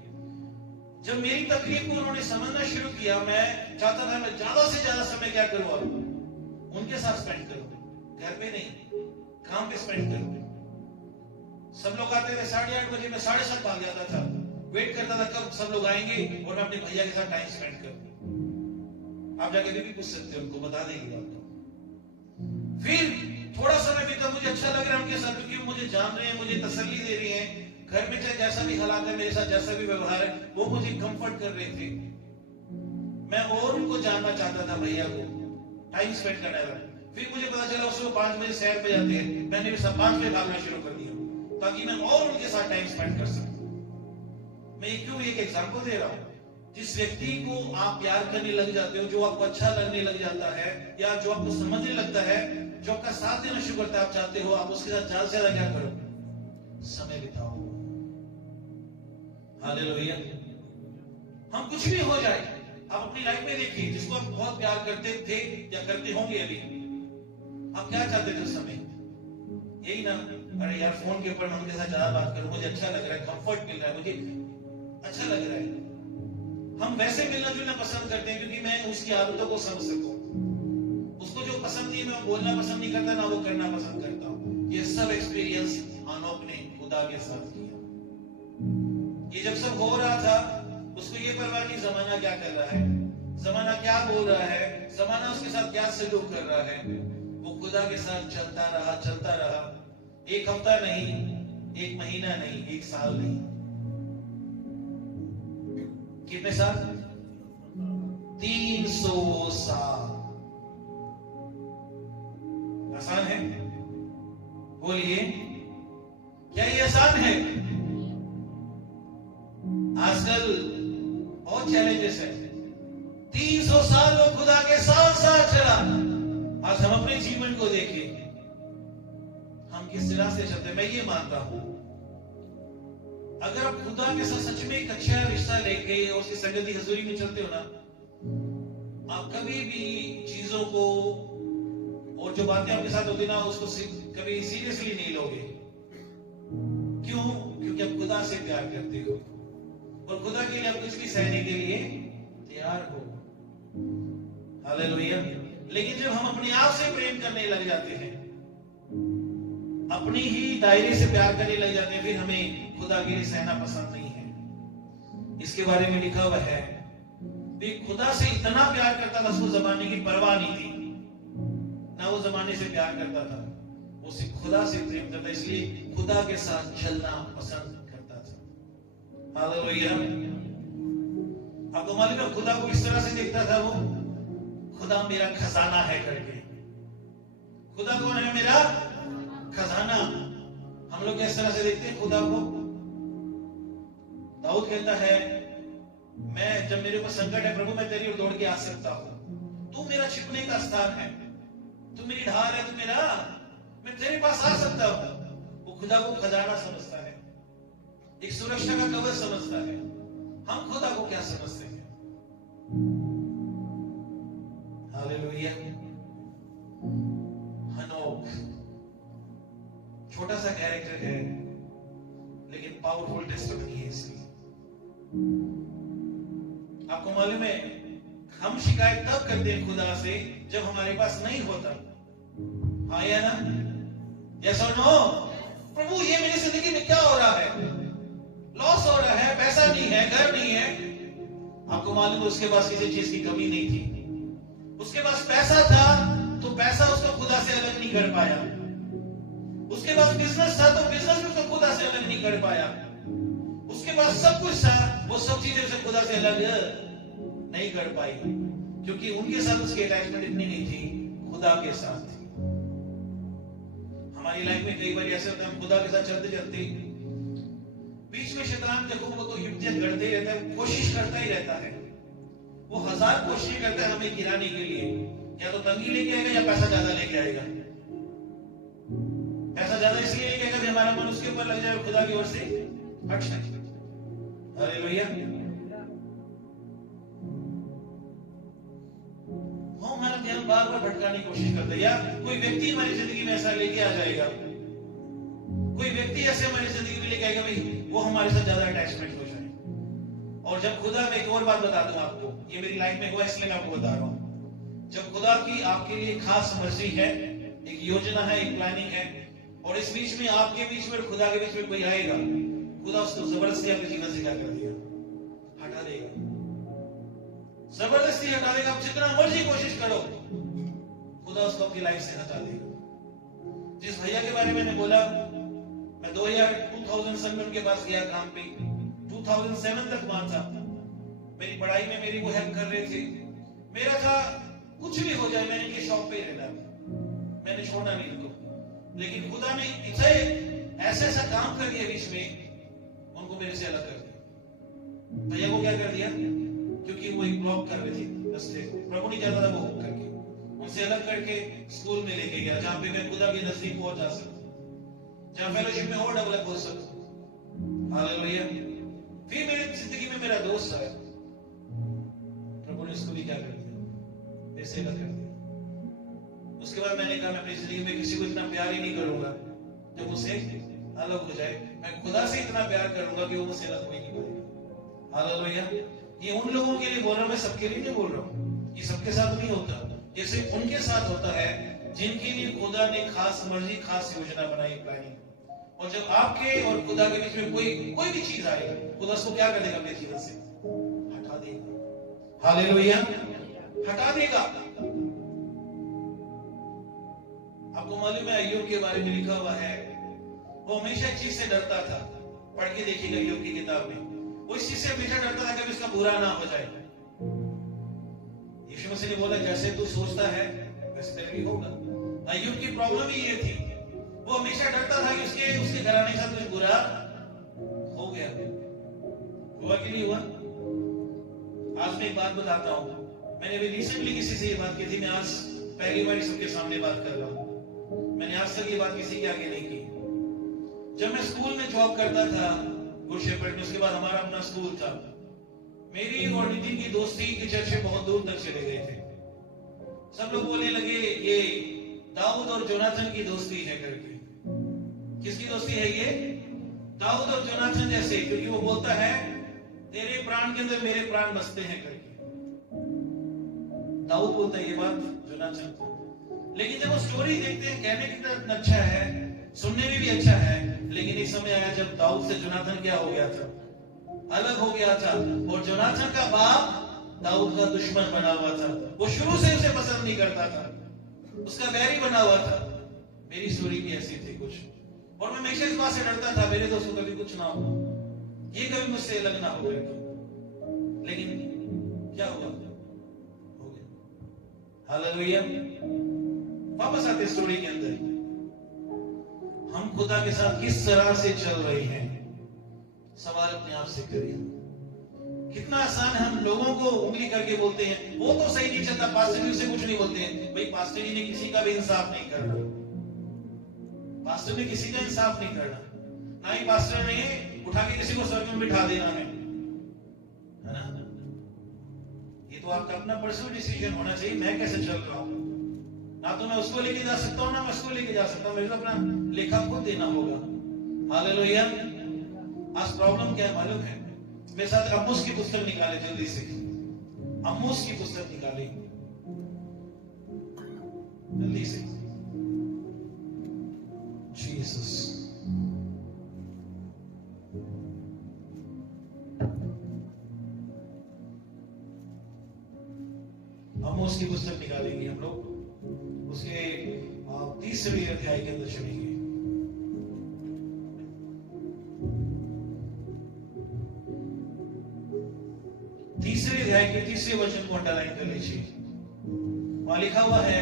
जब मेरी तकलीफ को उन्होंने समझना शुरू किया, मैं चाहता था मैं ज्यादा से ज्यादा समय क्या करूं, अब उनके साथ स्पेंड करूं, घर पे नहीं, काम पे स्पेंड करूं। सब लोग आते थे 8:30 बजे, मैं 7:30 भाग जाता था, वेट करता था कब सब लोग आएंगे और मैं अपने भैया के साथ टाइम स्पेंड करूं। आप जाके भी पूछ सकते हो, उनको बता देगी आपको। फिर थोड़ा समय बीता, मुझे अच्छा लग रहा है उनके साथ, क्योंकि मुझे जान रहे हैं, मुझे तसल्ली दे रही हैं। घर में चाहे जैसा भी हालात है, मेरे साथ जैसा भी व्यवहार है, वो मुझे कंफर्ट कर रहे थे। मैं और उनको जानना चाहता था, भैया को टाइम स्पेंड करना था। फिर मुझे पता चला उसको 5 बजे सैर पे जाते हैं, मैंने भी सब 5 बजे भागना शुरू कर दिया, ताकि मैं और उनके साथ टाइम स्पेंड कर सकूं। मैं क्यों एक एग्जांपल दे रहा हूं। जिस व्यक्ति को आप प्यार करने लग जाते हो, जो आपको अच्छा लगने लग जाता है, या जो आपको समझने लगता है, जो आपका साथ देना शुरू करता है, आप चाहते हो आप उसके साथ ज्यादा से ज्यादा क्या करो, समय बिताओ। हालेलुया। हम कुछ भी हो जाए, आप अपनी लाइफ में देखिए, जिसको आप बहुत प्यार करते थे या करते होंगे अभी, आप क्या चाहते थे उस समय? यही ना, अरे यार फोन के ऊपर मैं उनके साथ ज्यादा बात करूं, मुझे अच्छा लग रहा है, कंफर्ट मिल रहा है, मुझे अच्छा लग रहा है। हम वैसे मिलना जुलना पसंद करते हैं, क्योंकि मैं उसकी आदतों को समझ सकूं। उसको जो पसंद नहीं, मैं बोलना पसंद नहीं करता, ना वो करना पसंद करता हूं। ये सब एक्सपीरियंस अनोख ने खुदा के साथ किया। ये जब सब हो रहा था, उसको ये परवाह नहीं जमाना क्या कर रहा है, जमाना क्या बोल रहा है, जमाना उसके साथ क्या सलूक कर रहा है। वो खुदा के साथ चलता रहा, चलता रहा। एक हफ्ता नहीं, एक महीना नहीं, एक साल नहीं, कितने साल? 300 साल। आसान है? बोलिए, क्या ये आसान है? आजकल बहुत चैलेंजेस है। 300 साल वो खुदा के साथ साथ चला। आज हम अपने जीवन को देखिए, हम किस तरह से चलते। मैं ये मानता हूं, अगर आप खुदा के साथ सच में एक अच्छा रिश्ता लेके और उसकी संगति हजूरी में चलते हो ना, आप कभी भी चीजों को और जो बातें आपके साथ होती ना उसको कभी सीरियसली नहीं लोगे। क्यों? क्योंकि आप खुदा से प्यार करते हो और खुदा के लिए आप कुछ भी सहने के लिए तैयार हो। हालेलुया। लेकिन जब हम अपने आप से प्रेम करने लग जाते हैं, अपनी ही दायरे से प्यार करने लग जाते हैं, फिर हमें खुदा के लिए सहना पसंद नहीं है। इसके बारे में लिखा हुआ है कि खुदा से इतना प्यार करता था, उसको जमाने की परवाह नहीं थी, ना वो जमाने से प्यार करता था, वो सिर्फ खुदा से प्रेम करता, इसलिए खुदा के साथ चलना पसंद करता था। हालेलुया। आपको मालूम है खुदा को किस तरह से देखता था? वो खुदा मेरा खजाना है करके। खुदा कौन है? मेरा खजाना। हम लोग किस तरह से देखते हैं खुदा को? दाऊद कहता है, मैं जब मेरे ऊपर संकट है प्रभु, मैं तेरी ओर दौड़ के आ सकता हूं। तू मेरा छिपने का स्थान है, तू मेरी ढाल है, तू मेरा, मैं तेरे पास आ सकता हूं। वो खुदा को खजाना समझता है, एक सुरक्षा का कवच समझता है। हम खुदा को क्या समझते हैं? हालेलुया। हनोक छोटा सा कैरेक्टर है लेकिन पावरफुल टेस्टिमनी है। इसलिए आपको मालूम है हम शिकायत तब करते हैं खुदा से जब हमारे पास नहीं होता। हाँ या ना? यस और नो? प्रभु ये मेरी जिंदगी में क्या हो रहा है? लॉस हो रहा है, पैसा नहीं है, घर नहीं है। आपको मालूम है उसके पास किसी चीज की कमी नहीं थी। उसके पास पैसा था तो पैसा उसको खुदा से अलग नहीं कर पाया। उसके पास बिजनेस था तो बिजनेस भी उसको खुदा से अलग नहीं कर पाया। उसके पास सब कुछ था, वो सब चीजें उसे खुदा से अलग नहीं कर पाई, क्योंकि उनके साथ उसकी अटैचमेंट इतनी नहीं थी, खुदा के साथ थी। हमारी लाइफ में कई बार ऐसे होता है, हम खुदा के साथ चलते चलते बीच में शैतान देखो तो युक्तियां करते ही रहता है, कोशिश करता ही रहता है। वो 1000 कोशिश करता है हमें गिराने के लिए। या तो तंगी लेके आएगा या पैसा ज्यादा लेके आएगा। पैसा ज्यादा इसलिए लेके आएगा कि हमारा मन उसके ऊपर लग जाए, खुदा की ओर से हट जाए। हालेलुया। हम हमारा ध्यान बार बार भटकाने की कोशिश करते हैं, या कोई व्यक्ति हमारी जिंदगी में ऐसा लेके आ जाएगा, कोई व्यक्ति ऐसे हमारी जिंदगी में लेके आएगा भाई वो हमारे साथ ज्यादा अटैचमेंट हो जाए। और जब खुदा, मैं एक और बात बता दूं आपको, ये मेरी लाइफ में हुआ इसलिए मैं आपको बता रहा हूं। जब खुदा की आपके लिए खास मर्जी है, एक योजना है, एक प्लानिंग है, और इस बीच में आपके बीच में खुदा के बीच में कोई आएगा, खुदा उसको जबरदस्ती आपके जीवन से क्या कर दिया? हटा देगा। जबरदस्ती हटा देगा। आप जितना मर्जी कोशिश करो, खुदा उसको अपनी लाइफ से हटा देगा। जिस भैया के बारे में मैंने बोला, मैं 2007 में उनके पास गया काम पे, 2007 तक वहां था। मेरी पढ़ाई में मेरी वो हेल्प कर रहे थे। मेरा था कुछ भी हो जाए मैंने इनके शॉप पे ही रहना, मैंने छोड़ना नहीं उनको। लेकिन खुदा ने इसे ऐसा ऐसा काम कर दिया बीच में, उनको मेरे से अलग कर दिया। भैया को क्या कर दिया? क्योंकि वो एक ब्लॉक कर रहे थे रास्ते को, प्रभु नहीं चाहता था वो करके, उनसे अलग करके स्कूल में लेके गया, जहां पे मैं खुदा के नजदीक पहुंच जा सकता, जहां फेलोशिप में और डेवलप हो सकता। हालेलुया। फिर मेरी जिंदगी में मेरा दोस्त आया, प्रभु ने उसको भी क्या कर दिया? मेरे से अलग कर दिया। उसके बाद मैंने कहा मैं अपनी जिंदगी में किसी को इतना प्यार ही नहीं करूंगा जो मुझसे अलग हो जाए। मैं खुदा से इतना प्यार करूंगा कि वो मुझसे अलग हो ही नहीं पाएगा। हालेलुया। ये उन लोगों के लिए बोल रहा हूं, मैं सबके लिए नहीं बोल रहा हूं। ये सबके साथ नहीं होता, ये सिर्फ उनके साथ होता है जिनके लिए खुदा ने खास मर्जी, खास योजना बनाई, प्लानिंग। और जब आपके और खुदा के बीच में कोई भी चीज आए, खुदा उसको क्या कर देगा? अपने जीवन से हटा देगा। हालेलुया। हटा देगा। आपको मालूम है अय्यूब के बारे में लिखा हुआ है, वो हमेशा एक चीज से डरता था। पढ़ के देखिएगा अय्यूब की किताब में, वो इस चीज से हमेशा डरता था कि उसका बुरा ना हो जाए। यीशु मसीह ने बोला जैसे तू सोचता है वैसे तेरे लिए होगा। अय्यूब की प्रॉब्लम ही ये थी, वो हमेशा डरता था कि उसके घराने के साथ कुछ बुरा हो गया। हुआ कि नहीं हुआ? आज मैं एक बात बताता हूं, मैंने अभी रिसेंटली किसी से ये बात की थी, मैं आज पहली बार सबके सामने बात कर रहा हूं। मैंने आज तक ये बात किसी के आगे नहीं की। जब मैं स्कूल में जॉब करता था गुड शेपर्ड में, उसके बाद हमारा अपना स्कूल था, मेरी और नितिन की दोस्ती के चर्चे बहुत दूर तक चले गए थे। सब लोग बोलने लगे ये दाऊद और जोनाथन की दोस्ती है करके। किसकी दोस्ती है ये? दाऊद और जोनाथन जैसे, क्योंकि वो बोलता है तेरे प्राण के अंदर मेरे प्राण बसते हैं करके। दाऊद बोलता है ये बात जोनाथन को। लेकिन जब वो स्टोरी देखते हैं, कहने की तरफ अच्छा है, सुनने में भी अच्छा है, लेकिन एक समय आया जब दाऊद से जोनाथन क्या हो गया था? अलग हो गया था। और जोनाथन का बाप दाऊद का दुश्मन बना हुआ था। वो शुरू से उसे पसंद नहीं करता था, उसका बैरी बना हुआ था। मेरी स्टोरी भी ऐसी थी कुछ, और मैं हमेशा इस बात से डरता था मेरे दोस्तों कभी कुछ ना हो, ये कभी मुझसे अलग ना हो। लेकिन क्या हुआ? हो गया। हालेलुया। वापस आते स्टोरी के अंदर, हम खुदा के साथ किस तरह से चल रहे हैं, सवाल अपने आप से करिए। कितना आसान है, हम लोगों को उंगली करके बोलते हैं वो तो सही नहीं चलता, पास्टर जी से कुछ नहीं बोलते हैं। भाई पास्टर जी ने किसी का भी इंसाफ नहीं करना, पास्टर ने किसी का इंसाफ नहीं करना, ना ही पास्टर ने उठा के किसी को स्वर्ग में बिठा देना है ना? ये तो आपका अपना पर्सनल डिसीजन होना चाहिए, मैं कैसे चल रहा हूं। ना तो मैं उसको लेके जा सकता हूं, ना मैं उसको लेके जा सकता हूं, मेरे को अपना लेखा खुद देना होगा। हालेलुया। आज प्रॉब्लम क्या है मालूम है? मेरे साथ अम्मूस की पुस्तक निकाले, जल्दी से अम्मूस की पुस्तक निकाले जल्दी से। जीसस, अम्मूस की पुस्तक निकालेंगे हम लोग, उसके 30वें अध्याय के अंदर चलेंगे। तीसरे अध्याय के 30वें वचन को अंडरलाइन कर लीजिए। वहां लिखा हुआ है,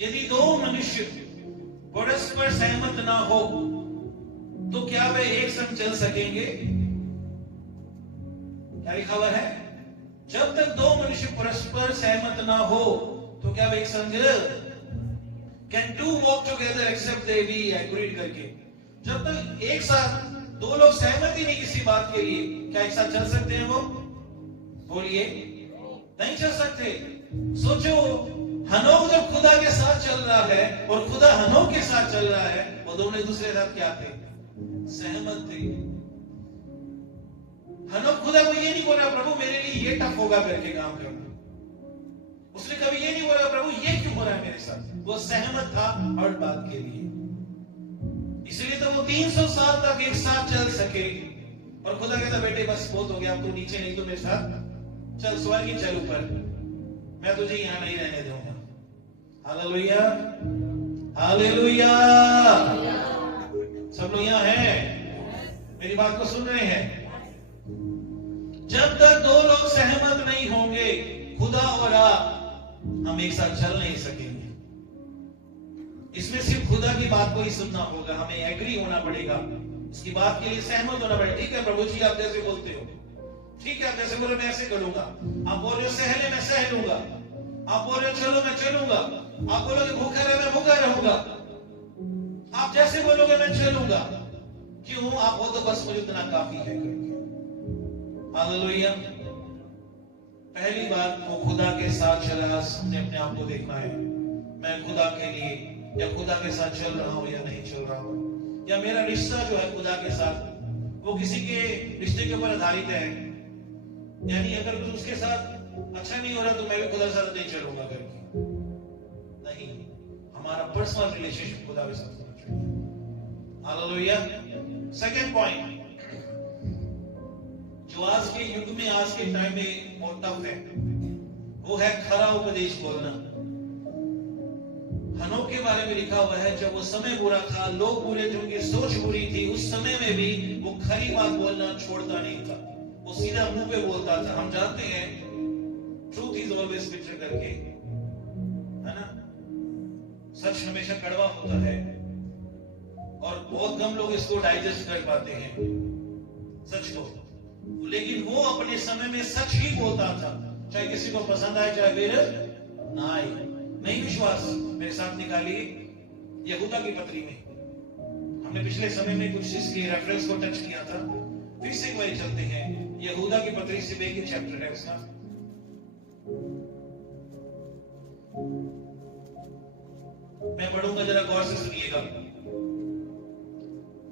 यदि दो मनुष्य परस्पर सहमत ना हो तो क्या वे एक संग चल सकेंगे? क्या लिखा हुआ है? जब तक दो मनुष्य परस्पर सहमत ना हो तो क्या वे एक संग? Can two walk together except they be agreed करके। जब तक एक साथ दो लोग सहमत ही नहीं किसी बात के लिए, क्या एक साथ चल सकते हैं? वो बोलिए, नहीं चल सकते। सोचो, हनोक जब खुदा के साथ चल रहा है और खुदा हनोक के साथ चल रहा है, वो दोनों एक दूसरे के साथ क्या थे? सहमत थे। हनोक खुदा को ये नहीं बोला प्रभु मेरे लिए ये टफ होगा करके काम करना, उसने कभी ये नहीं बोला प्रभु ये क्यों हो रहा है मेरे साथ। वो सहमत था हर बात के लिए, इसलिए तो वो 300 साल तक एक साथ चल सके। और खुदा कहता बेटे बस बहुत हो गया, अब तू नीचे नहीं तो मेरे साथ चल, स्वर्ग ही चल ऊपर, मैं तुझे यहां नहीं रहने दूंगा। Hallelujah, hallelujah. सब लोग यहां हैं, मेरी बात को सुन रहे हैं? जब तक दो लोग सहमत नहीं होंगे, खुदा और आप, हम एक साथ चल नहीं सकेंगे। इसमें सिर्फ खुदा की बात को ही सुनना होगा, हमें एग्री होना पड़ेगा, उसकी बात के लिए सहमत होना पड़ेगा। ठीक है प्रभु जी आप जैसे बोलते हो, ठीक है आप जैसे बोलो मैं ऐसे करूंगा, आप बोल रहे हो सहले मैं सह लूंगा, आप बोल रहे हो चलो मैं चलूंगा, आप बोलोगे भूखा रहे मैं भूखा रहूंगा, आप जैसे बोलोगे मैं चलूंगा। क्यों? आप हो तो बस मुझे इतना काफी है करके। हालेलुया। पहली बात वो खुदा के साथ चला, हमने अपने आप को देखना है, मैं खुदा के लिए या खुदा के साथ चल रहा हूं या नहीं चल रहा हूं, या मेरा रिश्ता जो है खुदा के साथ वो किसी के रिश्ते के ऊपर आधारित है। यानी अगर कुछ उसके साथ अच्छा नहीं हो रहा तो मैं भी खुदा के साथ नहीं चलूंगा करके नहीं, हमारा पर्सनल रिलेशनशिप खुदा के साथ होना चाहिए। हालेलुया। सेकंड पॉइंट, जो आज के युग में आज के टाइम में बहुत टफ है, वो है खरा उपदेश बोलना। हनोक के बारे में लिखा हुआ है जब वो समय बुरा था, लोग बुरे थे, उनकी सोच बुरी थी, उस समय में भी वो खरी बात बोलना छोड़ता नहीं था, वो सीधा मुंह पे बोलता था। हम जानते हैं ट्रूथ इज ऑलवेज बिटर करके, है ना? सच हमेशा कड़वा होता है और बहुत कम लोग इसको डाइजेस्ट कर पाते हैं सच को, लेकिन वो अपने समय में सच ही बोलता था, चाहे किसी को पसंद आए चाहे फिर ना आए। नहीं विश्वास मेरे साथ निकालिए यहूदा की पत्री में, हमने पिछले समय में कुछ इसके रेफरेंस को टच किया था, फिर से वही चलते हैं। यहूदा की पत्री से एक ही चैप्टर है उसका, मैं पढ़ूंगा, जरा गौर से सुनिएगा।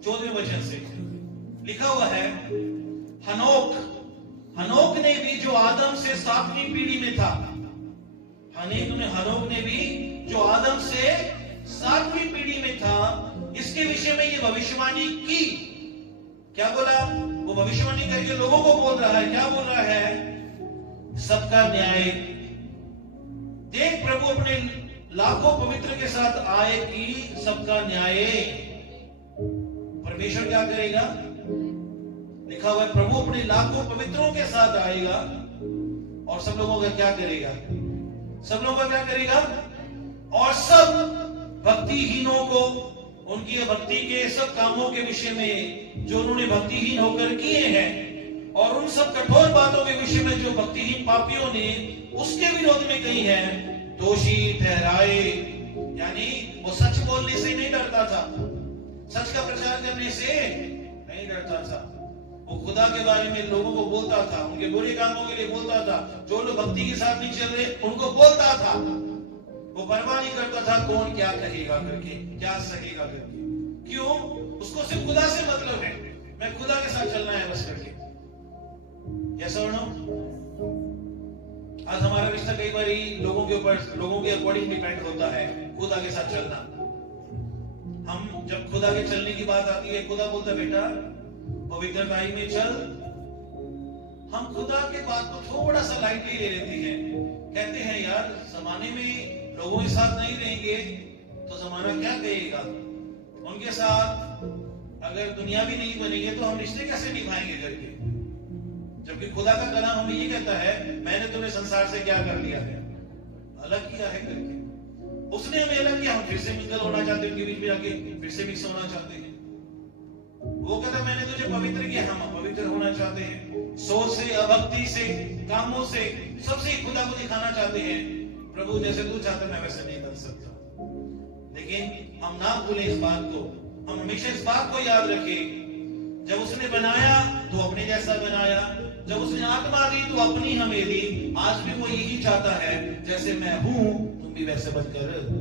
14वें वचन से लिखा हुआ है, हनोक ने भी जो आदम से 7वीं पीढ़ी में था, हनोक ने भी जो आदम से 7वीं पीढ़ी में था, इसके विषय में ये भविष्यवाणी की। क्या बोला? वो भविष्यवाणी करके लोगों को बोल रहा है। क्या बोल रहा है? सबका न्याय देख, प्रभु अपने लाखों पवित्र के साथ आए कि सबका न्याय। परमेश्वर क्या करेगा? लिखा हुआ है, प्रभु अपने लाखों पवित्रों के साथ आएगा और सब लोगों का क्या करेगा? सब लोगों का क्या करेगा? और सब भक्तिहीनों को उनकी भक्ति के सब कामों के विषय में जो उन्होंने भक्तिहीन होकर किए हैं, और उन सब कठोर बातों के विषय में जो भक्तिहीन पापियों ने उसके विरोध में कही है, दोषी ठहराए। यानी वो सच बोलने से नहीं डरता था, सच का प्रचार करने से नहीं डरता था। वो खुदा के बारे में लोगों को बोलता था, उनके बुरे कामों के लिए बोलता था, जो लोग भक्ति के साथ नहीं चल रहे उनको बोलता था। वो परवाह नहीं करता था कौन क्या कहेगा करके, क्या सहेगा करके। क्यों? उसको सिर्फ खुदा से मतलब है, मैं खुदा के साथ चलना है बस करके। ऐसा हो ना? आज हमारा रिश्ता कई बार लोगों के ऊपर, लोगों के अकॉर्डिंग डिपेंड होता है खुदा के साथ चलना। हम जब खुदा के चलने की बात आती है, खुदा बोलता बेटा पवित्रताई में चल। हम खुदा के बात को थोड़ा सा लाइटली ले लेते हैं, कहते हैं यार जमाने में लोगों के साथ नहीं रहेंगे तो जमाना क्या कहेगा, उनके साथ अगर दुनिया भी नहीं बनेंगे तो हम रिश्ते कैसे निभाएंगे करके। जबकि खुदा का कलाम हमें ये कहता है, मैंने तुम्हें संसार से क्या कर लिया है? अलग किया है करके। उसने हमें अलग किया, हम फिर से मिंगल होना चाहते हैं, उनके बीच में आके फिर से मिक्स होना चाहते हैं। वो कहता मैंने तुझे पवित्र किया, हम अपवित्र होना चाहते हैं। सोच से, अभक्ति से, कामों से, सबसे खुदा को दिखाना चाहते हैं। प्रभु जैसे तू चाहता मैं वैसे नहीं बन सकता। लेकिन हम ना भूलें इस बात को, हम हमेशा इस बात को याद रखें, जब उसने बनाया तो अपने जैसा बनाया, जब उसने आत्मा दी तो अपनी हमें दी। आज भी वो यही चाहता है, जैसे मैं हूं तुम भी वैसे बनकर रहो।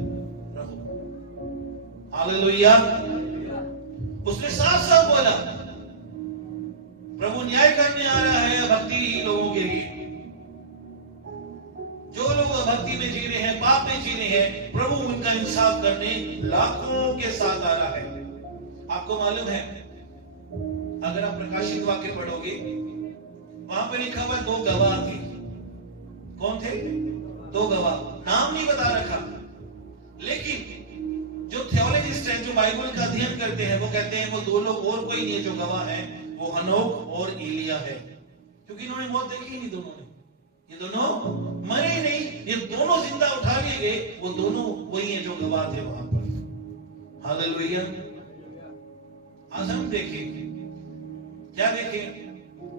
हालेलुया। उसने साफ साफ बोला प्रभु न्याय करने आ रहा है भक्ति लोगों के लिए। जो लोग भक्ति में जी रहे हैं, पाप में जी रहे हैं, प्रभु उनका इंसाफ करने लाखों के साथ आ रहा है। आपको मालूम है, अगर आप प्रकाशित वाक्य पढ़ोगे, वहां पर लिखा हुआ 2 गवाह थे। कौन थे? 2 गवाह, नाम नहीं बता रखा, लेकिन जो थियोलॉजिस्ट हैं, जो बाइबल का अध्ययन करते हैं, वो कहते हैं वो 2 लोग और कोई नहीं है जो गवाह है, वो हनोक और एलिया है। क्योंकि इन्होंने मौत देखी ही नहीं दोनों ने, ये दोनों मरे ही नहीं, ये दोनों जिंदा उठा लिए गए, वो दोनों वही हैं जो गवाह थे वहां पर। हालेलुया। आज हम देखें, क्या देखें?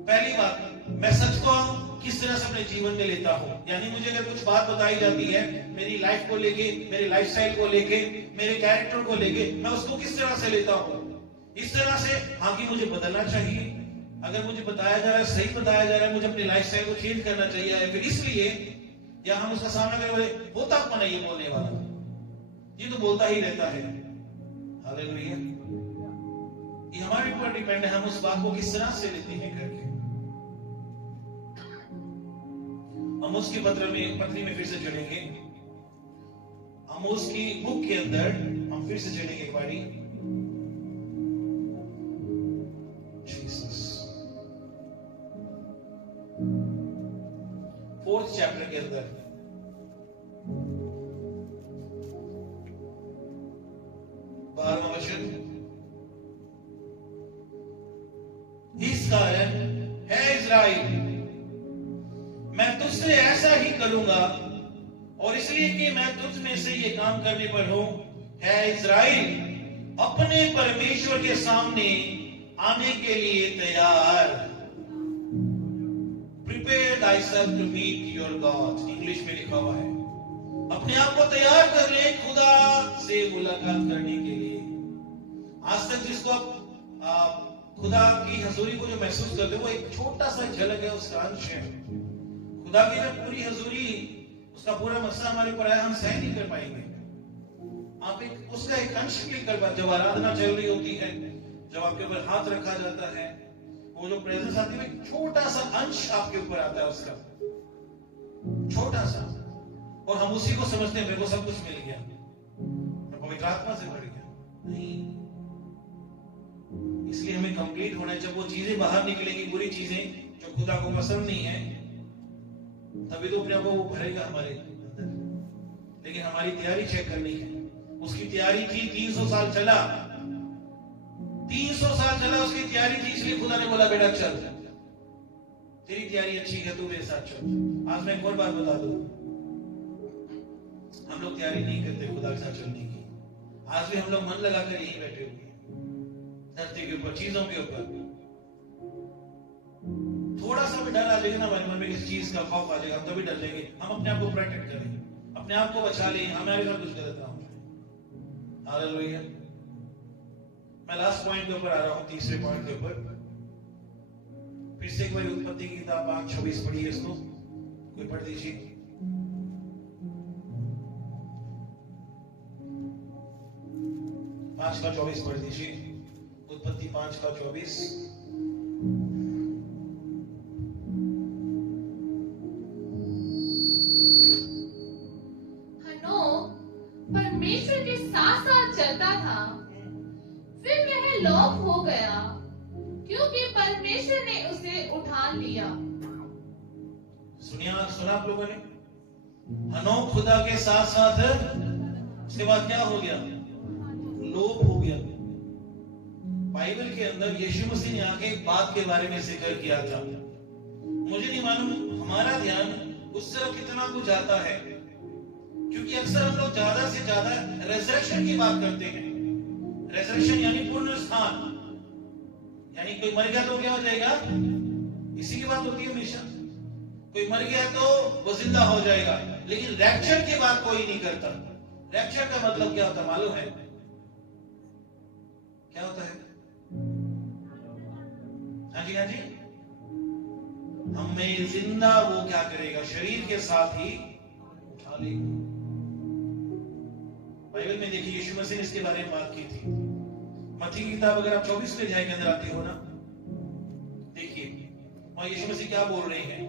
पहली बात, मैं सच को किस तरह से अपने जीवन में लेता हूं। यानी मुझे अगर कुछ बात बताई जाती है मेरी लाइफ को लेके, मेरे लाइफस्टाइल को लेके, मेरे कैरेक्टर को लेके, मैं उसको किस तरह से लेता हूं? इस तरह से हाँ कि मुझे बदलना चाहिए, अगर मुझे बताया जा रहा है, सही बताया जा रहा है, मुझे अपने लाइफस्टाइल को चेंज करना चाहिए, फिर इसलिए, या हम उसका सामना करें होता कौन है ये बोलने वाला, ये तो बोलता ही रहता है। हालेलुया। ये हमारे ऊपर डिपेंड है, हम उस बात को किस तरह से लेते हैं करके। आमोस की पत्री में फिर से जुड़ेंगे। आमोस की बुक के अंदर हम फिर से जुड़ेंगे एक बारी। जीसस 4th चैप्टर के अंदर 12वां वचन, इस कारण है इज़राइल, मैं तुझसे ऐसा ही करूंगा, और इसलिए कि मैं तुझ में से ये काम करने पर हूं। है इज़राइल, अपने परमेश्वर के सामने आने के लिए तैयार। Prepare thyself to meet your God, English में लिखा हुआ है। अपने आप को तैयार कर ले खुदा से मुलाकात करने के लिए। आज तक जिसको आप खुदा की हजूरी को जो महसूस करते हो, वो एक छोटा सा झलक है, उसका अंश है। खुदा की जब पूरी हजूरी, उसका पूरा मसला हमारे ऊपर आया, हम सहन नहीं कर पाएंगे। आप एक उसका एक अंश लेकर, जब आराधना चल रही होती है, जब आपके ऊपर हाथ रखा जाता है, वो जो प्रेजेंस आती है, एक छोटा सा अंश आपके ऊपर आता है, उसका छोटा सा, और हम उसी को समझते हैं मेरे को सब कुछ मिल गया, मैं पवित्र आत्मा से भर गया। नहीं, इसलिए हमें कंप्लीट होना है। जब वो चीजें बाहर निकलेंगी, बुरी चीजें जो खुदा को पसंद नहीं है, तभी तो अपने आप को वो भरेगा हमारे अंदर। लेकिन हमारी तैयारी चेक करनी है। उसकी तैयारी थी, 300 साल चला, 300 साल चला उसकी तैयारी थी, इसलिए खुदा ने बोला बेटा चल, तेरी तैयारी अच्छी है, तू मेरे साथ चल। आज मैं एक और बात बता दूं, हम लोग तैयारी नहीं करते खुदा के साथ चलने की। आज भी हम लोग मन लगाकर यहीं बैठे हुए हैं, धरती के ऊपर, चीजों के ऊपर। थोड़ा सा भी डर आ जाएगा ना हमारे मन में, किसी चीज का खौफ आ जाएगा, हम तभी डर जाएंगे। हम अपने आप को प्रोटेक्ट करें, अपने आप को बचा लें, हमारे साथ कुछ गलत ना हो। हालेलुया। मैं लास्ट पॉइंट के ऊपर आ रहा हूं, तीसरे पॉइंट के ऊपर। फिर से एक बार उत्पत्ति की किताब 5:26 पढ़िए, इसको कोई पढ़ दीजिए। 5:24 पढ़ दीजिए, उत्पत्ति 5:24। परमेश्वर के साथ साथ चलता था, फिर वह लोप हो गया क्योंकि परमेश्वर ने उसे उठा लिया। सुना आप लोगों ने? हनोक खुदा के साथ साथ, उसके बाद क्या हो गया? लोप हो गया। बाइबल के अंदर यीशु मसीह ने आके एक बात के बारे में जिक्र किया था। मुझे नहीं मालूम हमारा ध्यान उस तरफ कितना कुछ जाता है, क्योंकि अक्सर हम लोग ज्यादा से ज्यादा रेजरेक्शन की बात करते हैं। रेजरेक्शन यानी पुनरुत्थान, यानी कोई मर गया तो क्या हो जाएगा, इसी की बात होती है हमेशा। कोई मर गया तो वो जिंदा हो जाएगा, लेकिन रैप्चर की बात कोई नहीं करता। रैप्चर का मतलब क्या होता मालूम है? क्या होता है? हाँ जी, हाँ जी। हमें जिंदा वो क्या करेगा? शरीर के साथ ही उठा लेगा। बाइबल में देखिए यीशु मसीह ने इसके बारे में बात की थी। मत्ती की किताब अगर आप 24 के अध्याय के अंदर आते हो ना, देखिए वहां यीशु मसीह क्या बोल रहे हैं।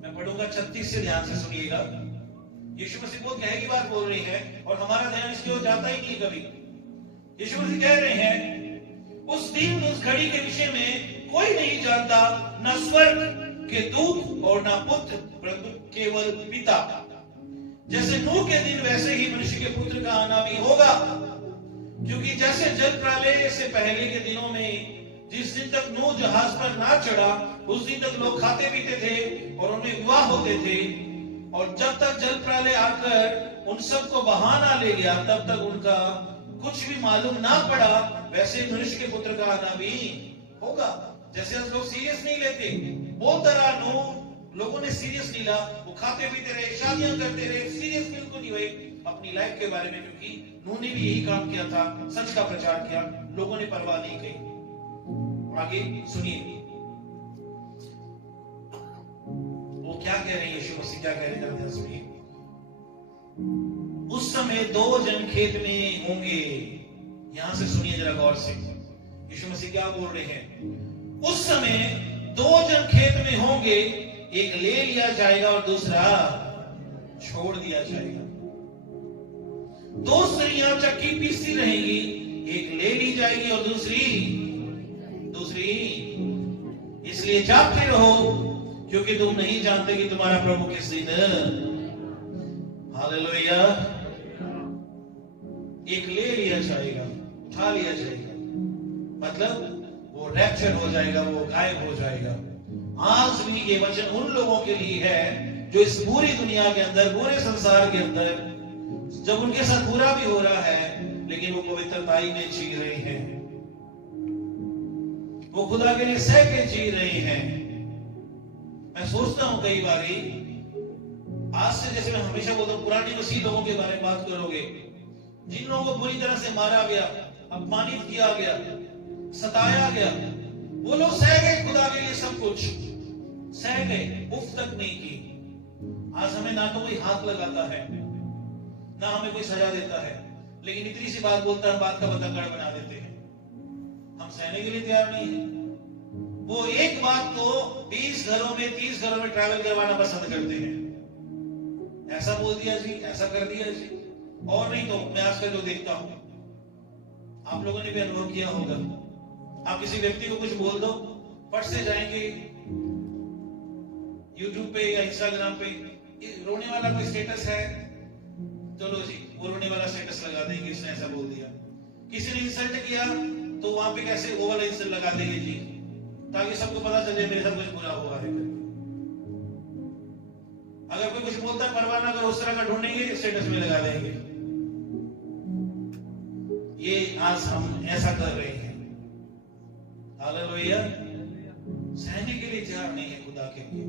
मैं पढ़ूंगा 36 से, ध्यान से सुनिएगा। यीशु मसीह बहुत गहरी बात बोल रही है और हमारा ध्यान इसकी ओर जाता ही नहीं कभी। यीशु मसीह कह रहे हैं, उस दिन उस घड़ी के विषय में कोई नहीं जानता, न स्वर्ग के दूत और न पुत्र, परंतु केवल पिता। जैसे नूह के दिन वैसे ही मनुष्य के पुत्र का आना भी होगा। क्योंकि जैसे जल प्रलय से पहले के दिनों में, जिस दिन तक नूह जहाज पर ना चढ़ा, उस दिन तक लोग खाते पीते थे और उनमें विवाह होते थे, और जब तक जल प्रलय आकर उन सबको बहाना ले गया, तब तक उनका कुछ भी मालूम ना पड़ा। वैसे मनुष्य के पुत्र का आना भी होगा। जैसे हम लोग सीरियस नहीं लेते, वो तरह नूह लोगों ने सीरियस नहीं लिया। वो खाते पीते रहे, शादियां करते रहे, सीरियस बिल्कुल नहीं हुए अपनी लाइफ के बारे में, क्योंकि नूह ने भी यही काम किया था, सच का प्रचार किया, लोगों ने परवाह नहीं की। आगे सुनिए वो क्या कह रहे हैं, यीशु मसीह क्या कह रहे हैं, सुनिए। उस समय 2 जन खेत में होंगे। यहां से सुनिए जरा गौर से, यीशु मसीह क्या बोल रहे हैं। उस समय 2 जन खेत में होंगे, एक ले लिया जाएगा और दूसरा छोड़ दिया जाएगा। 2 स्त्रियां चक्की पीसती रहेंगी, एक ले ली जाएगी और दूसरी। इसलिए जागते रहो, क्योंकि तुम नहीं जानते कि तुम्हारा प्रभु किस दिन। हालेलुया। एक ले लिया जाएगा, उठा लिया जाएगा, मतलब वो रैप्चर हो जाएगा, वो गायब हो जाएगा। आज भी ये वचन उन लोगों के लिए है जो इस पूरी दुनिया के अंदर, पूरे संसार के अंदर, जब उनके साथ बुरा भी हो रहा है, लेकिन वो पवित्रताई में जी रहे हैं, वो खुदा के लिए सह के जी रहे हैं। मैं सोचता हूं कई बार, आज से जैसे मैं हमेशा बोलता हूं, पुरानी मसीह लोगों के बारे में बात करोगे, जिन लोगों को बुरी तरह से मारा गया, अपमानित किया गया, सताया गया, वो लोग सह गए खुदा के लिए, सब कुछ सह गए, उफ तक नहीं की। आज हमें ना तो कोई हाथ लगाता है, ना हमें कोई सजा देता है, लेकिन इतनी सी बात बोलता है, बात का बतंगड़ बना देते हैं। हम सहने के लिए तैयार नहीं है। वो एक बात को 20 घरों में 30 घरों में ट्रैवल करवाना पसंद करते हैं। ऐसा बोल दिया जी, ऐसा कर दिया जी, और नहीं तो मैं आजकल जो देखता हूं, आप लोगों ने भी अनुभव किया होगा, आप किसी व्यक्ति को कुछ बोल दो, फट से जाएंगे यूट्यूब पे या इंस्टाग्राम पे, रोने वाला कोई स्टेटस है, चलो जी वो रोने वाला स्टेटस लगा देंगे, इसने ऐसा बोल दिया। किसी ने इंसल्ट किया तो वहां पे कैसे वो वाला इंसल्ट लगा देंगे जी, ताकि सबको पता चले मेरे साथ कुछ बुरा हुआ है। अगर कोई कुछ बोलता है परवाह ना करो, उस तरह का ढूंढेंगे, स्टेटस में लगा देंगे। ये आज हम ऐसा कर रहे हैं। हालेलुया। सहने के लिए तैयार नहीं है खुदा के लिए।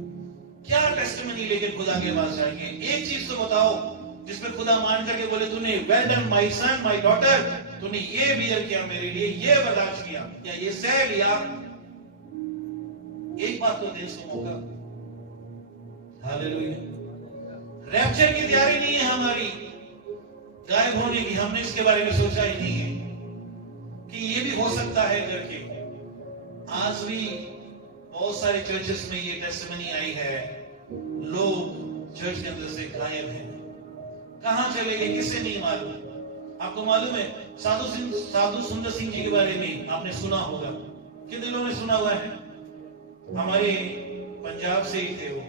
क्या टेस्टिमनी लेके खुदा के पास जाएंगे? एक चीज तो बताओ जिसमें खुदा मान करके बोले, तूने well done my son my daughter, तूने ये बियर किया मेरे लिए, ये बर्दाश्त किया या ये सह लिया। एक बात तो दे उसको मौका। हालेलुया। रैप्चर की तैयारी नहीं है हमारी, गायब होने की, हमने इसके बारे में सोचा ही नहीं है कि ये भी हो सकता है करके। आज भी बहुत सारे चर्चेस में ये टेस्टिमनी आई है, लोग चर्च के अंदर से गायब हैं, कहां चले गए किसे नहीं मालूम। आपको मालूम है साधु सुंदर सिंह जी के बारे में आपने सुना होगा, कितने लोगों ने सुना हुआ है? हमारे पंजाब से ही थे वो,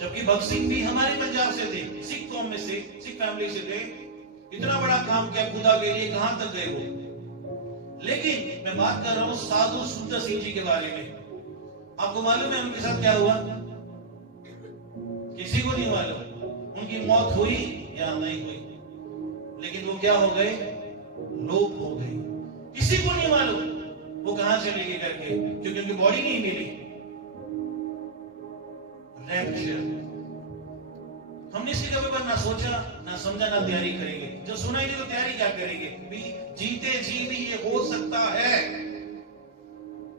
जबकि भगत सिंह भी हमारे पंजाब से थे, सिख कौम में से, सिख फैमिली से थे। इतना बड़ा काम किया खुदा के लिए, कहां तक गए वो? लेकिन मैं बात कर रहा हूं साधु सुंदर सिंह जी के बारे में। आपको मालूम है उनके साथ क्या हुआ? किसी को नहीं मालूम। उनकी मौत हुई या नहीं हुई, लेकिन वो क्या हो गए? लोप हो गए। किसी को नहीं मालूम वो कहां चले गए करके, क्योंकि उनकी बॉडी नहीं मिली। रैप्चर हमने इसके कभी पर ना सोचा ना समझा ना तैयारी करेंगे। जो सुना ही नहीं तो तैयारी क्या करेंगे? भी जीते जी भी ये हो सकता है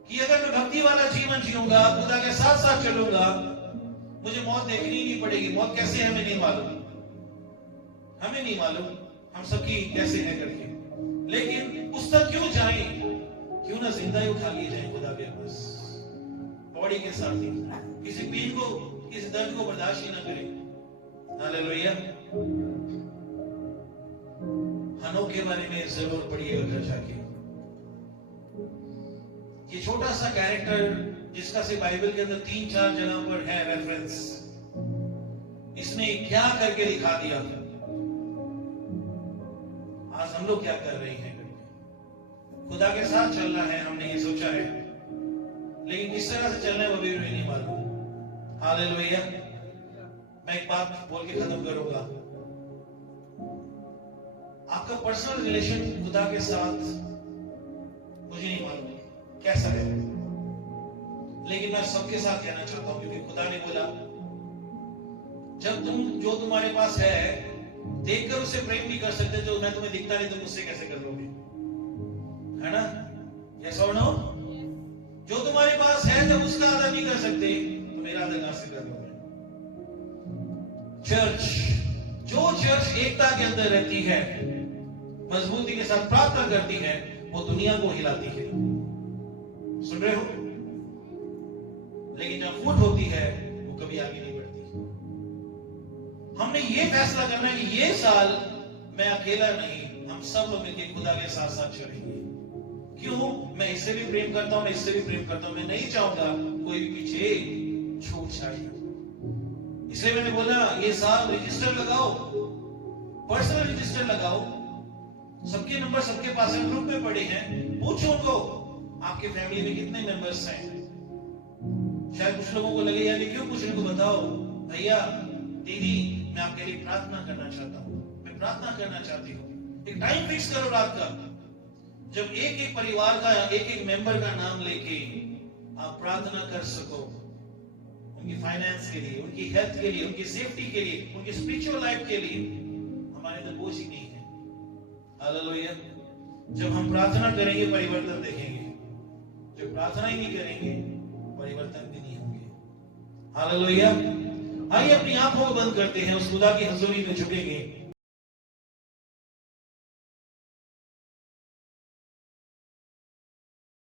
कि अगर मैं भक्ति वाला जीवन जीऊंगा, खुदा के साथ साथ चलूंगा, मुझे मौत देखनी ही नहीं पड़ेगी। मौत कैसे हमें नहीं मालूम, हमें नहीं मालूम हम सबकी कैसे है करके, लेकिन उस तक क्यों जाए? क्यों ना जिंदा ही उठा लिए जाए खुदा के पास, बॉडी के साथ ही। किसी पेन को, किसी दर्द को बर्दाश्त ही ना करें। हालेलुया। हनोक के बारे में जरूर पढ़िएगा घर जाके। ये छोटा सा कैरेक्टर जिसका से बाइबल के अंदर 3-4 जगह पर है रेफरेंस, इसने क्या करके दिखा दिया। आज हम लोग क्या कर रहे हैं? खुदा के साथ चलना है, हमने ये सोचा है, लेकिन किस तरह से चलना है वो भी नहीं मालूम। हालेलुया। मैं एक बात बोल के खत्म करूंगा। आपका पर्सनल रिलेशन खुदा के साथ मुझे नहीं मालूम कैसा है, लेकिन मैं सबके साथ कहना चाहता हूं, क्योंकि खुदा ने बोला जब तुम जो तुम्हारे पास है देखकर उसे प्रेम नहीं कर सकते, जो मैं तुम्हें दिखता नहीं तुम मुझसे कैसे कर लोगे? है ना? यस और नो? जो तुम्हारे पास है जब उसका आदर नहीं कर सकते तो मेरा आदर कहां से कर लोगे? चर्च, जो चर्च एकता के अंदर रहती है, मजबूती के साथ प्रार्थना करती है, वो दुनिया को हिलाती है। सुन रहे हो? लेकिन जब फूट होती है वो कभी आगे नहीं बढ़ती। हमने ये फैसला करना है कि ये साल मैं अकेला नहीं, हम सब लोग मिलकर खुदा के साथ साथ चलेंगे। क्यों? मैं इससे भी प्रेम करता हूं, मैं इससे भी प्रेम करता हूं, मैं नहीं चाहूंगा कोई भी पीछे छूट जाए। इसलिए मैंने बोला ये साल रजिस्टर लगाओ, पर्सनल रजिस्टर लगाओ, सबके नंबर सबके पास है, ग्रुप में पड़े हैं, पूछो उनको आपके फैमिली में कितने मेंबर्स हैं। शायद कुछ लोगों को लगे यार क्यों कुछ उनको बताओ, भैया दीदी मैं आपके लिए प्रार्थना करना चाहता हूं, मैं प्रार्थना करना चाहती हूँ। एक टाइम फिक्स करो रात का, जब एक एक परिवार का एक एक मेंबर का नाम लेके आप प्रार्थना कर सको, उनकी फाइनेंस के लिए, उनकी हेल्थ के लिए, उनकी सेफ्टी के लिए, उनकी स्पिरिचुअल लाइफ के लिए। हमारे अंदर बोझ ही नहीं है। हालेलुया। जब हम प्रार्थना करेंगे परिवर्तन देखेंगे, जब प्रार्थना ही नहीं करेंगे परिवर्तन भी नहीं होंगे। हालेलुया। आइए अपनी आंखों को बंद करते हैं, उस खुदा की हजूरी में झुकेंगे